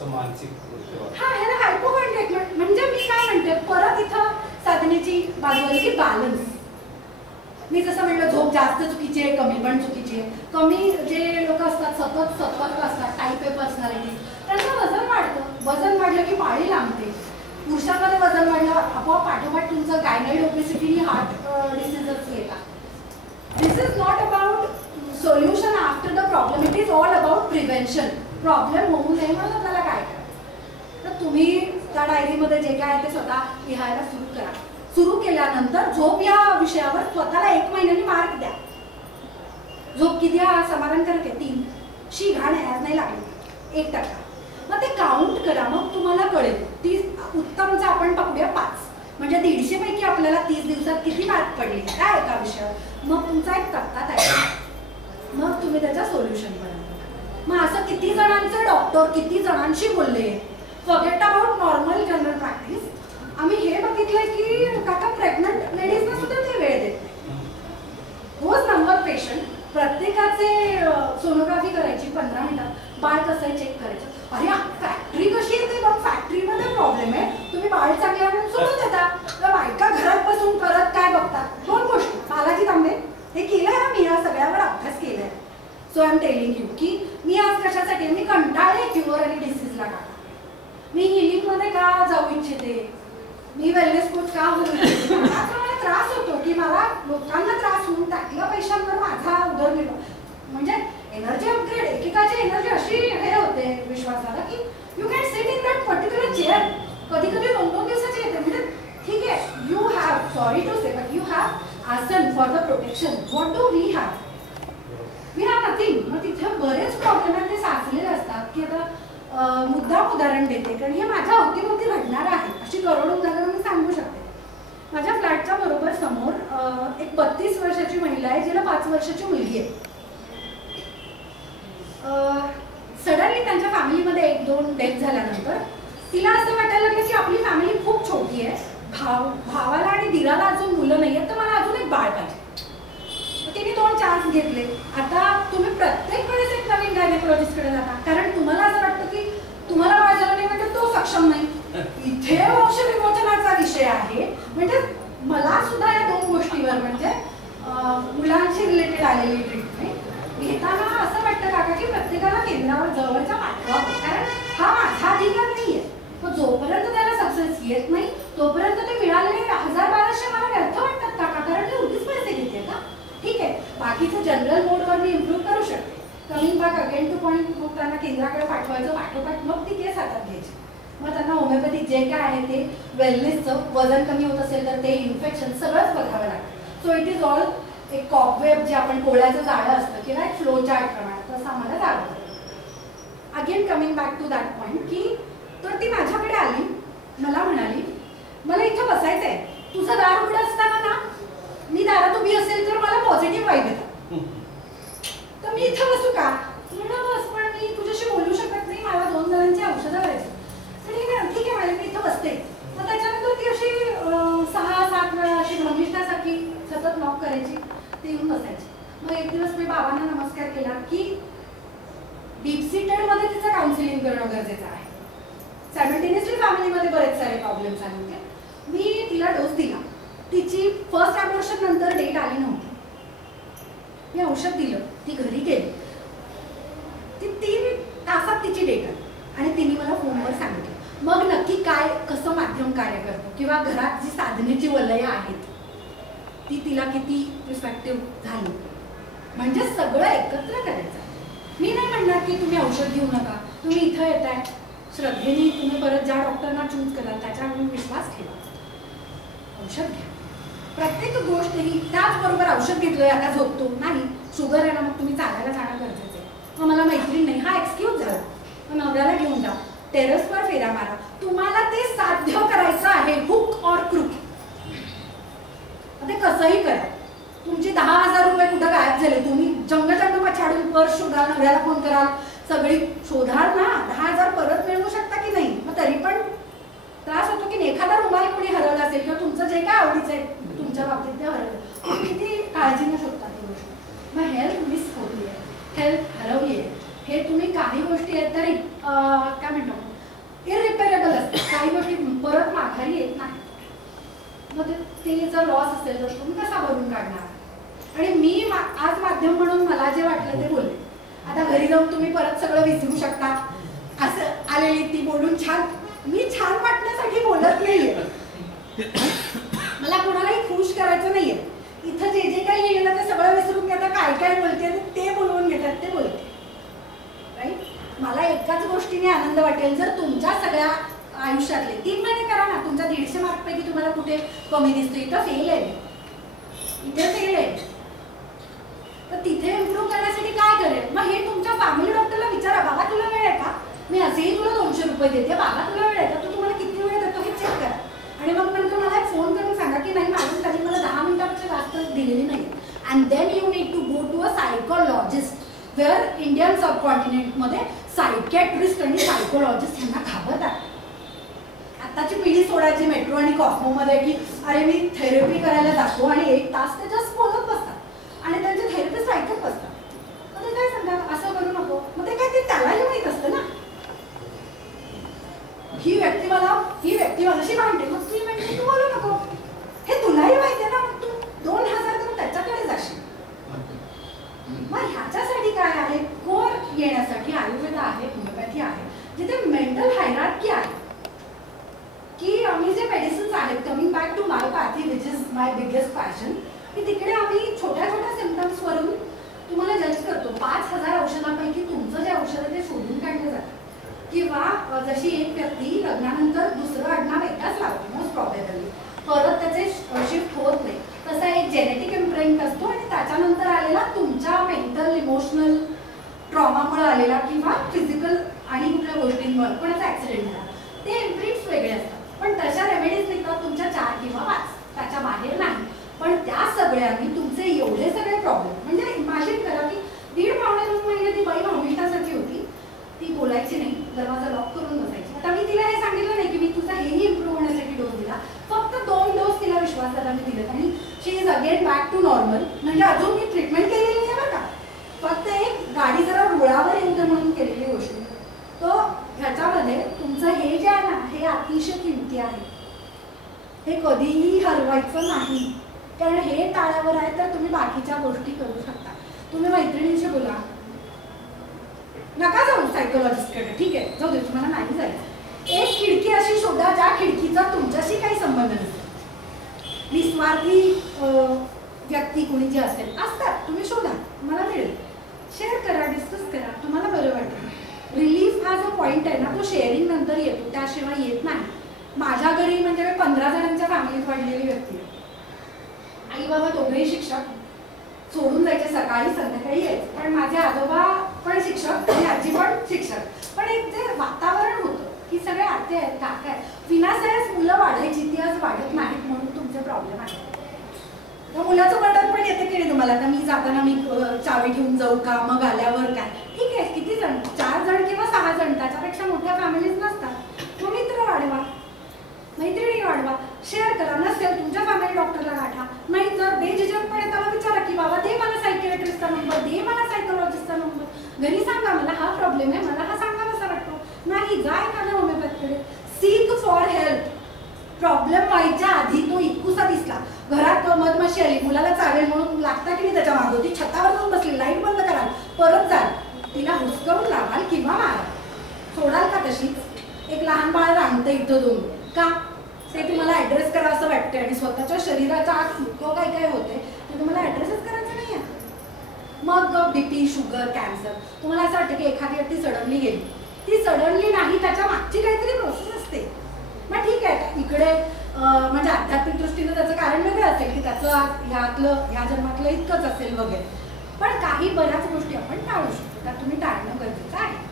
हा ह्याला हायपोकॉन्ड्रियाक. म्हणजे मी काय म्हणते, परत इथं साधनेची बाजू आहे की बॅलन्स. मी जसं म्हटलं, झोप जास्त चुकीची आहे, कमी पण चुकीची आहे. कमी जे लोक असतात, सतत सतर्क असतात, टाईप ए पर्सनॅलिटी, त्यांचं वजन वाढतं. वजन वाढलं की पाळी लांबते. पुरुषांमध्ये वजन वाढलं आपोआप पाठोपाठ तुमचं गायनाइड ओबेसिटी, हार्ट डिसीजेस येतात. This is not about solution after the problem, it is all about prevention. Problem होऊ नये म्हणून आपल्याला काय करायचं, तर तुम्ही त्या डायरीमध्ये जे काय आहे ते स्वतः लिहायला सुरू करा. सुरू केल्यानंतर झोप या विषयावर स्वतःला 1 महिन्यानी मार्क द्या. झोप किती समाधानकारक आहे, 3 शी घाण आज नाही लागली, 1%. मग ते काउंट करा, मग तुम्हाला कळेल. 30 उत्तमचा आपण पकडूया 5, म्हणजे 150 पैकी आपल्याला 30 दिवसात किती मार्क पडले काय एका विषयावर, मग तुमचा एक तक्ता तयार, मग तुम्ही त्याच्या सोल्युशन पर्यंत. मग असं किती जणांचे डॉक्टर किती जणांशी बोलले, forget about normal general practice. आम्ही हे बघितलंय की काका प्रेग्नंट लेडीजना सुद्धा ते वेळ देत नाही. रोज नंबर पेशंट प्रत्येकाचे सोनोग्राफी करायची 15 मिनिटात, बाळ कसं आहे चेक करायचं. अरे फॅक्टरी कशी येते बघ, फॅक्टरीमध्ये प्रॉब्लेम आहे, तुम्ही बाळ चांगल्या म्हणून सोडून देता. तर बायका घरात बसून करत काय बघतात, 2 गोष्टी. बालाजी तांबे हे केलंय ना, मी या सगळ्यावर अभ्यास केलाय. So I am telling you की मी आज कशासाठी, मी कंटाळले क्युअर आणि डिसीजला का, मी हिलिंगमध्ये का जाऊ इच्छिते, मी वेलनेस कोच का होऊ इच्छिते. मला त्रास होतो की मला लोकांना त्रास होऊन टाकल्या पैशांवर माझा उदरनिर्वाह, म्हणजे एनर्जी अपग्रेड. एकेकाची एनर्जी अशी हे होते विश्वासाला की you can sit in that particular chair. कधी कधी 2-2 दिवसाची येते. म्हणजे ठीक आहे, you have, sorry to say but you have आसन for the protection. What do we have, we have nothing. मग तिथे बरेच प्रॉब्लेम आहेत ते साचलेले असतात की आता मुद्दाम उदाहरण देते कारण हे माझ्या अवतीभोवती घडणार आहे. अशी करोडो उदाहरणं मी सांगू शकते. माझ्या फ्लॅटच्या बरोबर समोर एक 32 वर्षाची महिला आहे जिला 5 वर्षाची मुलगी आहे. सडनली त्यांच्या फॅमिलीमध्ये 1-2 डेथ झाल्यानंतर तिला असं वाटायला लागलं की आपली फॅमिली खूप छोटी आहे, भावाला आणि दिराला अजून मुलं नाही आहेत, तर मला अजून एक बाळ पाहिजे. तिने 2 चान्स घेतले. आता तुम्ही प्रत्येक वेळेस एक नवीन गायनेकोलॉजिस्टकडे जाता कारण तुम्हाला असं वाटतं की तुम्हाला बाळ झालं नाही म्हणजे तो सक्षम नाही. इथे वंश विमोचनाचा विषय आहे. म्हणजे मला सुद्धा या 2 गोष्टीवर म्हणजे मुलांशी रिलेटेड आलेली ट्रीटमेंट घेताना असं वाटतं काका की प्रत्येकाला केंद्रावर जवळचा पाठवावं, कारण हा माझा अधिकार नाहीये. मग जोपर्यंत त्याला सक्सेस येत नाही तोपर्यंत ते मिळालेले 1000-1200 मला व्यर्थ वाटतात काका, कारण ते उगीच पैसे घेते का. ठीक आहे, बाकीचं जनरल मोडवर मी इम्प्रूव्ह करू शकते. Coming back again two point, मग त्यांना केंद्राकडे पाठवायचं, पाठोपाठ मग ती केस हातात घ्यायची. मग त्यांना होमिओपॅथिक जे काय आहे ते वेलनेसचं, वजन कमी होत असेल तर ते, इन्फेक्शन सगळंच बघावं लागतं. सो इट इज ऑल एक कॉकवेब जे आपण कोळ्याचं जाळं असतं किंवा एक फ्लो चार्ट प्रमाणे तसं आम्हाला जावं. Again coming back to that point की तर ती माझ्याकडे आली, मला म्हणाली मला इथं बसायचं आहे, तुझं दार उघडं असताना ना मी दारात उभी असेल तर मला पॉझिटिव्ह वाईब येतात, तर मी इथं बसू का. म्हणलं बस, पण मी तुझ्याशी बोलू शकत नाही, मला 2 जणांची औषधं करायची. ठीक आहे म्हणाले, मी इथं बसते. मग त्याच्यानंतर ती अशी 6-7 वेळा अशी भ्रमिष्ठासारखी सतत नॉक करायची, ते येऊन बसायची. मग एक दिवस मी बाबांना नमस्कार केला की डीप सीटेड मध्ये तिचं काउन्सिलिंग करणं गरजेचं आहे. सायमल्टेनियसली फॅमिलीमध्ये बरेच सारे प्रॉब्लेम्स आले होते. मी तिला डोस दिला. तिची फर्स्ट ॲबॉर्शन नंतर डेट आली नव्हती. मी औषध दिलं, ती घरी गेली. ती 3 तासात तिची डेट आली आणि तिने मला फोनवर सांगितलं मग नक्की काय कसं माध्यम कार्य करतं किंवा घरात जी साधनेची वलयं आहेत ती तिला किती इफेक्टिव्ह झाली. म्हणजे सगळं एकत्र करायचं. मी नाही म्हणणार की तुम्ही औषध घेऊ नका, तुम्ही इथं येताय श्रद्धेने, तुम्ही परत ज्या डॉक्टरना चूज कराल त्याच्यावर विश्वास ठेवा, औषध घ्या. प्रत्येक गोष्ट ही त्याचबरोबर औषध घेतलोय आता झोपतो नाही, शुगर आहे ना मग तुम्ही चालायला जाणं गरजेचं आहे. मग मला मैत्रीण नाही हा एक्सक्यूज झाला, मग नवऱ्याला घेऊन जा, टेरेसवर फेरा मारा. तुम्हाला ते साध्य करायचं आहे, हुक और क्रूक. ते कसंही करा. तुमचे 10,000 रुपये कुठं गायब झाले, तुम्ही जंगजंग पछाडून पर्स शोधाल, नवऱ्याला फोन कराल, सगळी शोधाल ना, 10,000 परत मिळवू शकता की नाही. मग तरी पण त्रास होतो की एखादा रुमाल कोणी हरवला असेल किंवा तुमचं जे काय आवडीचं आहे तुमच्या बाबतीत ते हरवलं, किती काळजीने शोधता ती गोष्ट. मग हेल्थ मिस होती आहे, हेल्थ हरवली आहे, हे तुम्ही काही गोष्टी आहेत तरी काय म्हणतो इरिपेरेबल असतात, काही गोष्टी परत माघारी येत नाही. मग ते जर लॉस असेल तर तुम्ही कसा भरून काढणार. आणि मी आज माध्यम म्हणून मला जे वाटलं ते बोलले. आता घरी जाऊन तुम्ही परत सगळं विसरू शकता. असं आलेली ती बोलून छान, मी छान वाटण्यासाठी बोलत नाहीये, मला कोणालाही खुश करायचं नाहीये. इथं जे जे काही लिहिलं ते सगळं विसरून घेतात, काय काय बोलते ते बोलवून घेतात, ते बोलते राईट. मला एकाच गोष्टीने आनंद वाटेल जर तुमच्या सगळ्या आयुष्यातले 3 महिने करा ना, तुमच्या 150 मार्क पैकी तुम्हाला कुठे कमी दिसतो, इथं फेल आहे, इथे फेल आहे, तर तिथे इम्प्रूव्ह करण्यासाठी काय करेल. मग हे तुमच्या फॅमिली डॉक्टरला विचारा, बाबा तुला वेळ आहे का, मी असेही तुला 200 रुपये देते, बाबा तुला वेळ आहे का, तो तुम्हाला किती वेळ देतो हे चेक करा. आणि मग नंतर मला एक दिलेली नाही. And then you need to go to a psychologist, where Indian सबकॉन्टिनेंटमध्ये सायकॅट्रिस्ट आणि सायकोलॉजिस्ट यांना घाबरतात. आताची पिढी सोडायची मेट्रो आणि कॉस्मोमध्ये की अरे मी थेरपी करायला जातो आणि 1 तास ते जस्ट बोलत बसतात आणि त्यांचे थेरपिस्ट ऐकत बसतात. मग ते काय सांगतात असं करू नको. मग ते काय ते त्यालाही माहीत असतं ना ही व्यक्ती माझ्याशी भांडते, मग ती म्हणते तू बोलू नको. हे तुलाही माहिती आहे ना, मग तू 2000 देऊन त्याच्याकडे जाशील. मग ह्याच्यासाठी काय आहे, कोर येण्यासाठी आयुर्वेद आहे, होमिओपॅथी आहे, जिथे मेंटल हायरार्की आहे की आम्ही जे मेडिसिन्स आहेत, कमिंग बॅक टू माय पॅथी which is my biggest passion, की तिकडे आम्ही छोट्या छोट्या सिम्पटम्सवरून तुम्हाला जज करतो. 5000 औषधांपैकी तुमचं जे औषध आहे ते शोधून काढलं जातं. किंवा जशी एक व्यक्ती लग्नानंतर दुसरं आडनाव एकदाच लावते मोस्ट प्रॉबेबली, परत त्याचे शिफ्ट होत नाही, तसा एक जेनेटिक इम्प्रिंट असतो आणि त्याच्यानंतर आलेला तुमच्या मेंटल इमोशनल ट्रॉमामुळे आलेला किंवा फिजिकल आणि कुठल्या गोष्टींमुळे कोणाचा ॲक्सिडेंट झाला, ते इम्प्रिंट्स वेगळे असतात. पण तशा रेमेडीज निघतात तुमच्या 4 किंवा 5, त्याच्या बाहेर नाही. पण त्या सगळ्यांनी तुमचे एवढे सगळे प्रॉब्लेम, म्हणजे इमॅजिन करा की 1.5-2 महिने ती बाई भूमिष्ठासारखी होती, ती बोलायची नाही, दरवाजा लॉक करून बसायची. आता मी तिला हे सांगितलं नाही की मी तुझा हेही इम्प्रूव्ह होण्यासाठी डोस दिला, फक्त 2 डोस तिला विश्वासाला मी दिले आणि she is again back to normal. म्हणजे अजून मी ट्रीटमेंट केलेली नाही बरं का, फक्त एक गाडी जरा रुळावर येऊ दे म्हणून केलेली गोष्ट. तो ह्याच्यामध्ये तुमचं हे जे आहे ना, हे अतिशय किमती आहे. हे कधीही हरवायचं नाही, कारण हे टाळ्यावर आहे तर तुम्ही बाकीच्या गोष्टी करू शकता. तुम्ही मैत्रिणींशी बोला, नका जाऊ सायकोलॉजिस्टकडे, ठीक आहे जाऊ दे तुम्हाला नाही जायचं. एक खिडकी अशी शोधा ज्या खिडकीचा तुमच्याशी काही संबंध नसतो. निस्वार्थी व्यक्ती कोणी जी असेल असतात, तुम्ही शोधा, तुम्हाला मिळेल. शेअर करा, डिस्कस करा, तुम्हाला बरं वाटेल. रिलीफ हा जो पॉईंट आहे ना, तो शेअरिंग नंतर येतो, त्याशिवाय येत नाही. माझ्या घरी म्हणजे मी 15 जणांच्या फॅमिलीत वाढलेली व्यक्ती आहे. आई बाबा दोघेही शिक्षक, सोडून जायचे, सकाळी संध्याकाळी यायचे. पण माझे आजोबा पण शिक्षक आणि आजी पण शिक्षक. पण एक जे वातावरण होतं की सगळे आते आहेत, काका आहेत, विनासायास मुलं वाढायची, ती आज वाढत नाहीत म्हणून तुमचे प्रॉब्लेम आहेत. तर मुलाचं बटन पण येते की नाही तुम्हाला, तर मी जाताना मी चावी घेऊन जाऊ का, मग आल्यावर काय, ठीक आहे. किती जण, 4 जण किंवा 6 जण, त्याच्यापेक्षा मोठ्या फॅमिलीज नसतात. तो मित्र वाढवा, मैत्रिणी वाढवा, शेअर करा. नसेल तुमच्या फॅमिली डॉक्टरला गाठा, नाही तर बेझिझकपणे त्याला विचारा की बाबा दे मला सायकियाट्रिस्टचा नंबर, दे मला सायकोलॉजिस्टचा नंबर. घरी सांगा मला हा प्रॉब्लेम आहे, मला हा सांगावासा वाटतो. नाही, जा एखाद्या होमिओपॅथकडे, सीक फॉर हेल्प. प्रॉब्लेम व्हायच्या आधी तो इतकुसा दिसला, घरात मधमाशी आली, मुलाला चावेल म्हणून लागता की नाही त्याच्या मागं, ती छतावर जाऊन बसली, लाईट बंद कराल, परत जाल, तिला हुसकावून लावाल किंवा माराल. सोडाल का तशीच? एक लहान बाळ रांगतं इथं 2 का, ते तुम्हाला ॲड्रेस करा असं वाटतं आणि स्वतःच्या शरीराच्या आत इतकं काय काय होते ते तुम्हाला ॲड्रेसच करायचं नाही आहे. मग BP, शुगर, कॅन्सर, तुम्हाला असं वाटतं की एखादी व्यक्ती सडनली गेली, ती सडनली नाही, त्याच्या मागची काहीतरी प्रोसेस असते. मग ठीक आहे, इकडे म्हणजे आध्यात्मिक दृष्टीने त्याचं कारण वेगळं असेल की त्याचं ह्या जन्मातलं इतकंच असेल वगैरे. पण काही बऱ्याच गोष्टी आपण टाळू शकतो, त्या तुम्ही टाळणं गरजेचं आहे.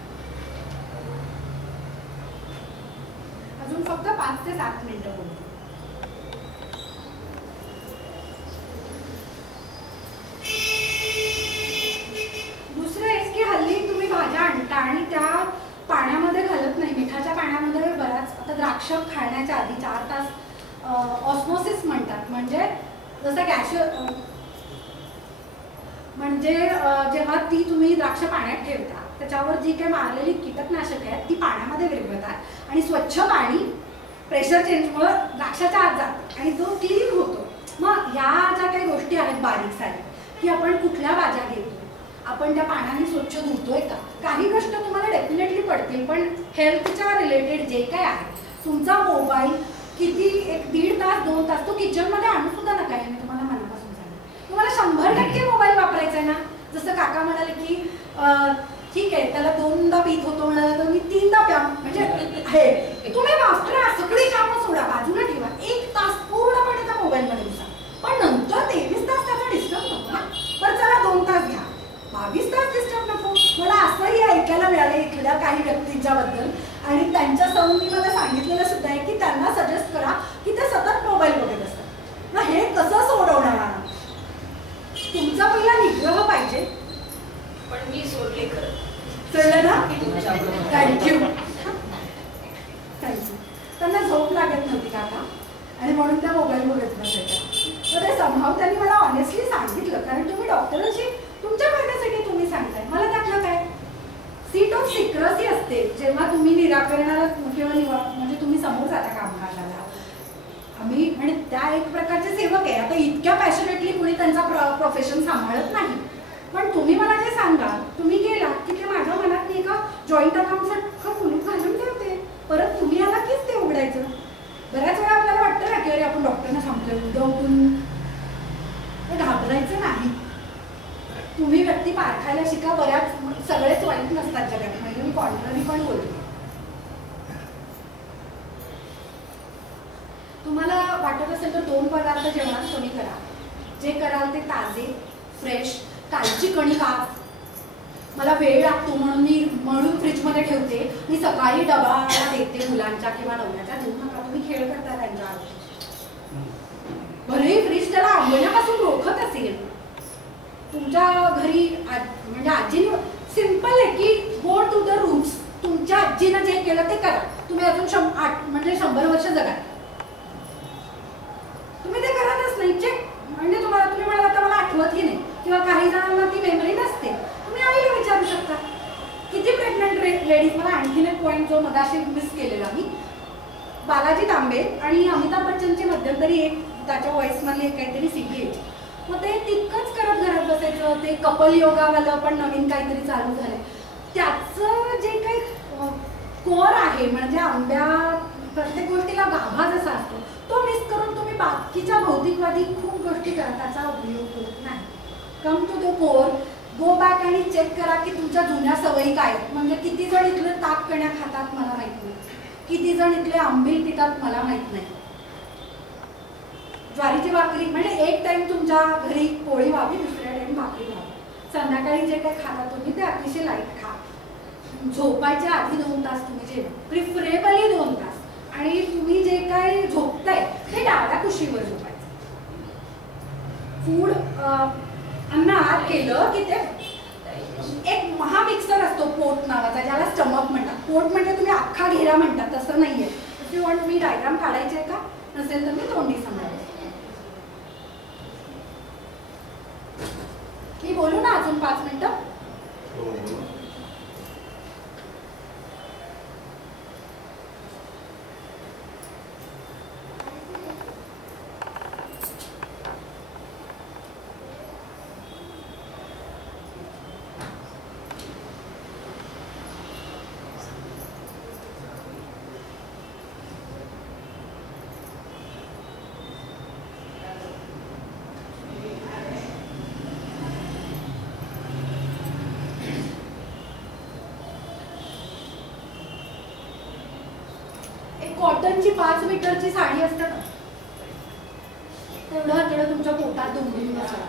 अजून फक्त 5 ते 7 मिनिटं बोलू. दुसरं आहे की हल्ली तुम्ही भाज्या आणता आणि त्या पाण्यामध्ये घालत नाही, मिठाच्या पाण्यामध्ये. बऱ्याच आता द्राक्ष खाण्याच्या आधी 4 तास ऑस्मोसिस म्हणतात, म्हणजे जसं म्हणजे जेव्हा ती तुम्ही द्राक्ष पाण्यात ठेवता, त्याच्यावर जी काही मारलेली कीटकनाशक आहेत ती पाण्यामध्ये विरघळतात आणि स्वच्छ पाणी प्रेशर चेंजमुळे द्राक्षाच्या आत जातं आणि तो क्लीन होतो. मग या ज्या काही गोष्टी आहेत बारीक सारीक, की आपण कुठल्या भाज्या घेतो, आपण त्या पाण्याने स्वच्छ धुतोय का, काही कष्ट तुम्हाला डेफिनेटली पडतील. पण हेल्थच्या रिलेटेड जे काय आहे, तुमचा मोबाईल किती 1-1.5 तास 2 तास तो किचनमध्ये आणू सुद्धा नका. हे मी तुम्हाला मनापासून सांगते. तुम्हाला 100% मोबाईल वापरायचा आहे ना, जसं काका म्हणाले की ठीक आहे त्याला 2दा पीत होतो म्हणाला तर मी 3दा प्या, म्हणजे हे तुम्ही वापरा, सगळी कामं सोडा, बाजूला ठेवा, 1 तास पूर्णपणे त्या मोबाईलमध्ये घुसा. पण नंतर 23 तास त्याचा डिस्टर्ब नको ना. बरं चला 2 तास घ्या, 22 तास डिस्टर्ब नको. मला असंही ऐकायला मिळालं इथल्या काही व्यक्तींच्या बद्दल आणि त्यांच्या सौंनी मला सांगितलेलं सुद्धा आहे की त्यांना सजेस्ट करा की ते सतत मोबाईल बघत असतात. मग हे कसं सोडवणार? तुमचा पहिला निग्रह पाहिजे. पण मी सोडले खरं. कळलं ना? तुमच्याबरोबर. थँक्यू. थँक्यू. त्यांना झोप लागत नव्हती काका आणि म्हणून त्या मोबाईल बघत नसायच्या. तर ते समहाव त्यांनी मला ऑनेस्टली सांगितलं, कारण तुम्ही डॉक्टरांशी तुमच्या फायद्यासाठी तुम्ही सांगताय, मला त्यातलं काय. सीट ऑफ सिक्रेसी असते जेव्हा तुम्ही निराकरणाला किंवा म्हणजे तुम्ही समोर जाता कामकाजाला. आम्ही म्हणजे त्या एक प्रकारचे सेवक आहे. आता इतक्या पॅशनेटली कुणी त्यांचा प्रोफेशन सांभाळत नाही, पण तुम्ही मला जे सांगाल, तुम्ही गेला की ते माझ्या मनात मी एका जॉईंट अकाउंटचं कुलूप घालून ठेवते. परत तुम्ही आला कीच ते उघडायचं. बऱ्याच वेळा आपल्याला वाटतं ना की अरे आपण डॉक्टरना सांगतोय, उद्या उठून घाबरायचं नाही. तुम्ही व्यक्ती पारखायला शिका. बऱ्याच सगळेच वाईट नसतात जगात, म्हणजे मी कॉन्ट्ररी पण बोलते. तुम्हाला वाटत असेल तर 2 पदार्थ जेवणात कमी करा. जे कराल ते ताजे, फ्रेश. कालची कणिक आज मला वेळ लागतो म्हणून मी मळून फ्रीजमध्ये ठेवते. मी सकाळी डबाला देते मुलांच्या किंवा नवऱ्याच्या. देऊ नका, तुम्ही खेळ करता त्यांच्या. भलेही फ्रीज त्याला आंबण्यापासून रोखत असेल. तुमच्या घरी म्हणजे आजीने सिंपल आहे की गो टू द रूट्स. तुमच्या आजीनं जे केलं ते करा. तुम्ही अजून 100 वर्ष जगा. तुम्ही ते करतच नाही. चेक म्हणजे तुम्ही म्हणाला तर मला आठवत की नाही, किंवा काही जणांना ती मेमरी नसते. तुम्ही आईला विचारू शकता. किती प्रेग्नंट लेडीज. मला आणखीन एक पॉईंट जो मगाशी मिस केलेला मी, बालाजी तांबे आणि अमिताभ बच्चनची मध्यंतरी एक त्याच्या व्हॉइसमधली एक काहीतरी सीडी यायची. मग ते तितकंच करत घरात बसायचं. ते कपल योगावालं पण नवीन काहीतरी चालू झालंय. त्याचं जे काही कोर आहे, म्हणजे आंब्या प्रत्येक गोष्टीला गाभा जसा असतो तो मिस करून तुम्ही बाकीच्या भौतिकवादी खूप गोष्टी करा, त्याचा उपयोग होत नाही. Come to the core. Go back आणि चेक करा की तुमच्या जुन्या सवयी काय आहेत. म्हणजे किती जण इथले ताक कण्या खातात मला माहित नाही, किती जण इथले आंबील पितात मला माहित नाही. ज्वारीची भाकरी म्हणजे एक टाइम तुमच्या घरी पोळी व्हावी, दुसऱ्या टाइम भाकरी व्हावी. संध्याकाळी जे काही खाता तुम्ही ते अतिशय लाईट खा. झोपायच्या आधी 2 तास तुम्ही जेवा, प्रिफरेबली 2 तास. आणि तुम्ही जे काही झोपताय ते डाव्या कुशीवर झोपायचं. फूड अन्न आत केलं की ते एक महामिक्सर असतो पोट नावाचा, ज्याला स्टमक म्हणतात. पोट म्हणजे तुम्ही अख्खा घेरा म्हणतात, तसं नाहीये. इफ वॉन्ट मी डायग्राम काढायचे का नसेल तर मी तोंडी सांगायचे. मी बोलू ना अजून 5 मिनिटं. कॉटनची 5 मीटरची साडी असते ना, तेवढं आतडं तुमच्या पोटात दुमडून बसलं.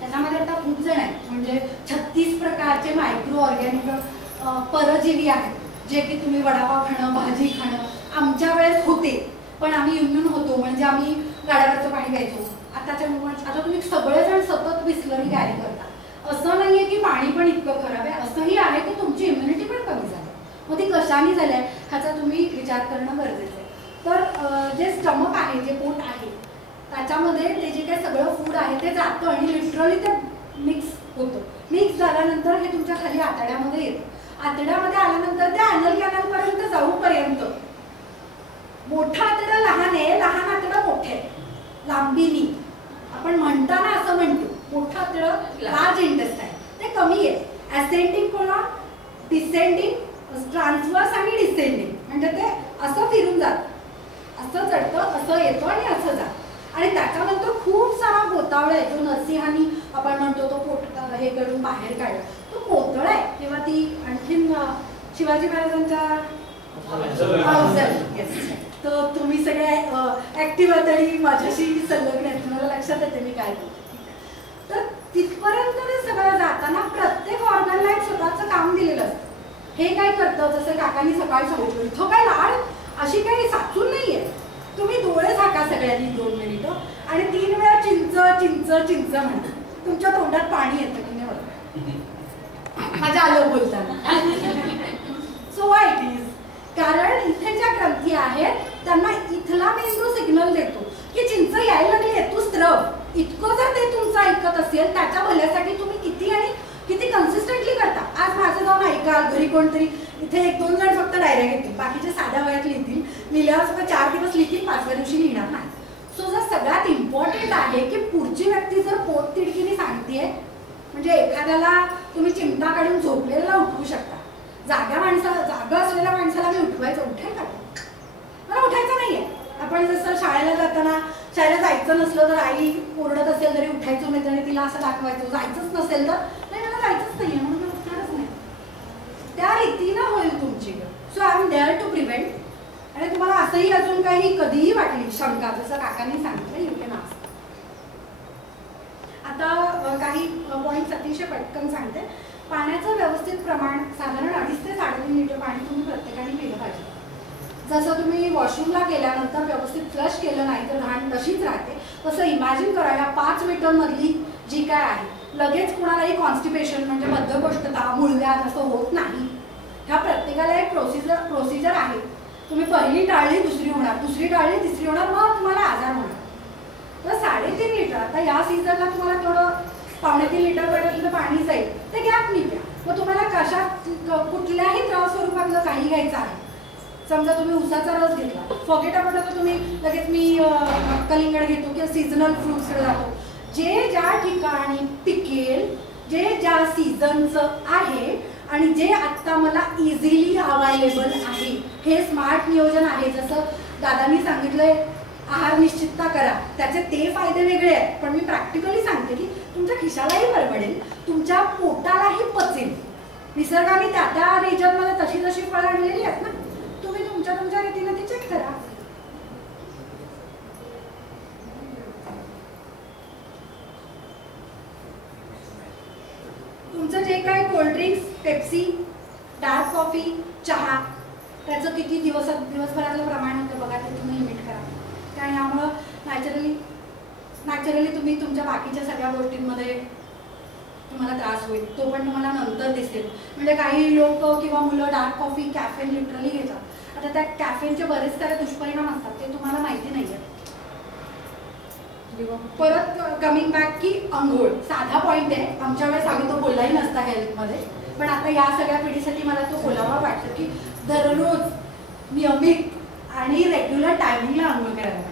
त्याच्यामध्ये आता खूप जण आहेत, म्हणजे 36 प्रकारचे मायक्रो ऑर्गॅनिक परजीवी आहेत, जे की तुम्ही वडापाव खाणं, भाजी खाणं. आमच्या वेळेस होते, पण आम्ही इम्युन होतो, म्हणजे आम्ही गाड्यावरचं पाणी प्यायचो. आता तुम्ही सगळेजण सतत बिस्लरी कॅरी करता. असं नाहीये की पाणी पण इतकं खराब आहे, असंही आहे की तुमची इम्युनिटी पण कमी झाली. मग ती कशाने झाली आहे ह्याचा तुम्ही विचार करणं गरजेचं आहे. तर जे स्टमक आहे, जे पोट आहे, त्याच्यामध्ये ते जे काही सगळं फूड आहे ते जातं आणि लिटरली ते मिक्स होतं. मिक्स झाल्यानंतर हे तुमच्या खाली आतड्यामध्ये येतं. आतड्यामध्ये आल्यानंतर ते ॲनल कॅनलपर्यंत जाऊपर्यंत मोठा आतडा लहान आहे, लहान आतडा मोठे आहे लांबीनी. आपण म्हणताना असं म्हणतो मोठा आतडा लार्ज इंटेस्टाईन, ते कमी आहे. असेंडिंग कोणा, डिसेंडिंग, ट्रान्सवर्स आणि डिसेंडिंग, म्हणजे ते असं फिरून जातं, असं चढतं, असं येतं आणि असं जातं. आणि त्याच्यानंतर खूप सारा गोतावळा आहे, जो नरसिंहानी आपण म्हणतो तो पोट हे करून बाहेर काढला, तो पोतळ आहे. तेव्हा ती आणखीन शिवाजी महाराजांच्या तर तुम्ही सगळे ऍक्टिव्ह तरी माझ्याशी संलग्न आहेत, तुम्हाला लक्षात येते मी काय बोलते. तर तिथपर्यंत ते सगळं जाताना प्रत्येक ऑर्गनला एक स्वतःचं काम दिलेलं असतं. हे काय करतं, जसं काकांनी सकाळी सांगितलं, इथं काय लाड अशी काही साचून नाहीये. तुम्ही डोळे झाका सगळ्यांनी 2 मिनिटं आणि 3 वेळा चिंच चिंच चिंच म्हणा, तुमच्या तोंडात पाणी येतं की नाही बघा माझ्या आलं बोलताना. सो वाय इट इज, कारण इथे ज्या ग्रंथी आहेत त्यांना इथला मेंदू सिग्नल देतो की चिंच यायला लागली, तू स्त्रव. इतकं जर ते तुमचं ऐकत असेल त्याच्या भल्यासाठी तुम्ही किती आणि किती कन्सिस्टंटली करता. आज माझं जाऊन ऐका, घरी कोणतरी इथे 1-2 जण फक्त डायऱ्या घेतील, बाकीचे साध्या वयात लिहितील, लिहिल्यावर सुद्धा 4 दिवस लिहितील, 5व्या दिवशी लिहिणार नाही. सो जर सगळ्यात इम्पॉर्टंट आहे की पुढची व्यक्ती जर पोट तिडकीने सांगतेय, म्हणजे एखाद्याला तुम्ही चिमटा काढून झोपलेला उठवू शकता, जागा असलेल्या माणसाला मी उठवायचं, उठेल का? मला उठायचं नाहीये. आपण जसं शाळेला जाताना, शाळेला जायचं नसलं तर आई ओरडत असेल तरी उठायचं नाही, आणि तिला असं दाखवायचं. जायचंच नसेल तर नाही, मला जायचंच नाहीये म्हणून मी उठणारच नाही. त्या रीतीनं होईल तुमची. So I am there to prevent. आणि तुम्हाला असंही अजून काही कधीही वाटली शंका, जसं काकांनी सांगितलं, यू कॅन आस्क. आता काही पॉईंट्स अतिशय पटकन सांगते. पाण्याचं व्यवस्थित प्रमाण साधारण 2.5 ते 3.5 लिटर पाणी तुम्ही प्रत्येकाने पिलं पाहिजे. जसं तुम्ही वॉशरूमला गेल्यानंतर व्यवस्थित फ्लश केलं नाही तर घाण तशीच राहते, तसं इमॅजिन करा या 5 मीटरमधली जी काय आहे, लगेच कुणालाही कॉन्स्टिपेशन म्हणजे बद्धकोष्ठता, मूळव्याध असं होत नाही. ह्या प्रत्येकाला एक प्रोसिजर आहे. तुम्ही पहिली टाळली दुसरी होणार, दुसरी टाळली तिसरी होणार, मग तुम्हाला आजार होणार. तर 3.5 लिटर, आता या सीझनला तुम्हाला थोडं 2.5 लिटरपर्यंत पाणी जाईल, ते गॅपनी प्या. मग तुम्हाला कशात कुठल्याही त्रास स्वरूपातलं काही घ्यायचं आहे, समजा तुम्ही उसाचा रस घेतला, फॉगेट आपण तुम्ही लगेच मी कलिंगड घेतो किंवा सीझनल फ्रुट्सकडे जातो, जे ज्या ठिकाणी पिकेल, जे ज्या सीझनचं आहे आणि जे आत्ता मला इझिली अवेलेबल आहे, हे स्मार्ट नियोजन आहे. जसं दादांनी सांगितलंय आहार निश्चितता करा, त्याचे ते फायदे वेगळे आहेत, पण मी प्रॅक्टिकली सांगते की तुमच्या खिशालाही परवडेल, तुमच्या पोटालाही पचेल. निसर्गाने त्या रिजनमध्ये तशी तशी फळं आणलेली आहेत ना, तुम्ही तुमच्या रीतीने ती चेक करा. तुमचं जे काही कोल्ड्रिंक्स, पेप्सी, डार्क कॉफी, चहा, त्याचं किती दिवसभरातलं प्रमाण होतं बघा, ते तुम्ही लिमिट करा. कारण यामुळं नॅचरली तुम्ही तुमच्या बाकीच्या सगळ्या गोष्टींमध्ये तुम्हाला त्रास होईल, तो पण तुम्हाला नंतर दिसेल. म्हणजे काही लोक किंवा मुलं डार्क कॉफी, कॅफेन लिटरली घेतात. आता त्या कॅफेनचे बरेच सारे दुष्परिणाम असतात, ते तुम्हाला माहिती नाही आहे. परत कमिंग बॅक की अंघोळ साधा पॉईंट आहे, आमच्या वेळेस आम्ही तो बोललाही नसता हेल्थमध्ये, पण आता या सगळ्या पिढीसाठी मला तो बोलावा वाटतं की दररोज नियमित आणि रेग्युलर टायमिंगला अंघोळ करायला पाहिजे.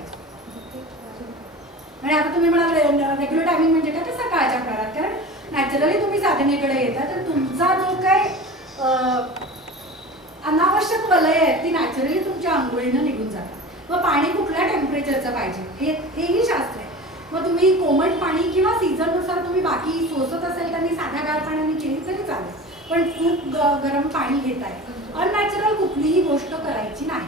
आणि आता तुम्ही म्हणाल रेग्युलर टायमिंग म्हणजे काय, ते सकाळच्या काळात, कारण नॅचरली तुम्ही साधनेकडे येता, तर तुमचा जो काय अनावश्यक वलय आहे ती नॅचरली तुमच्या आंघोळीनं निघून जातात. मग पाणी कुठल्या टेम्परेचरचं पाहिजे हेही शास्त्र आहे. मग तुम्ही कोमट पाणी किंवा सीझननुसार तुम्ही बाकी सोसत असेल त्यांनी साध्या गार पाण्याने केली तरी चालेल, पण खूप गरम पाणी घेत आहे. अननॅचरल कुठलीही गोष्ट करायची नाही.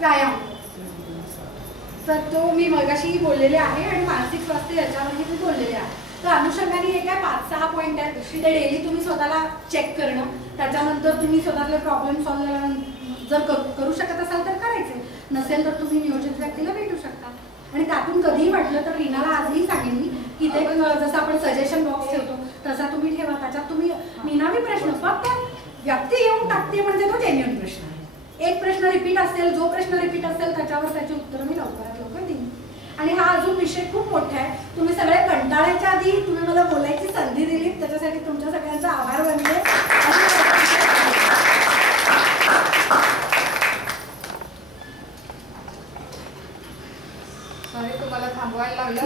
व्यायाम तर तो मी मगाशी बोललेले आहे आणि मानसिक स्वास्थ्य याच्यावरही मी बोललेले आहे. तर अनुषंगाने हे काय 5-6 पॉईंट आहेत, ते डेली तुम्ही स्वतःला चेक करणं, त्याच्यानंतर तुम्ही स्वतःतले प्रॉब्लेम सॉल्व्ह जर करू शकत असाल तर करायचे, नसेल तर तुम्ही नियोजित व्यक्तीला भेटू शकता. आणि त्यातून कधीही वाटलं तर रीनाला आजही सांगेन मी की ते जसं आपण सजेशन बॉक्स ठेवतो तसा तुम्ही ठेवा, त्याच्यात तुम्ही निनावी प्रश्न, फक्त व्यक्ती येऊन टाकते म्हणजे तो जेन्युइन प्रश्न आहे. एक प्रश्न रिपीट असेल, जो प्रश्न रिपीट असेल त्याच्यावर त्याची उत्तरं मी लवकरात लवकर देईन. आणि हा अजून विषय खूप मोठा आहे, तुम्ही सगळे कंटाळ्याच्या आधी तुम्ही मला बोलायची संधी दिली, त्याच्यासाठी तुमच्या सगळ्यांचा आभार मानते. तुम्हाला थांबवायला लागलं.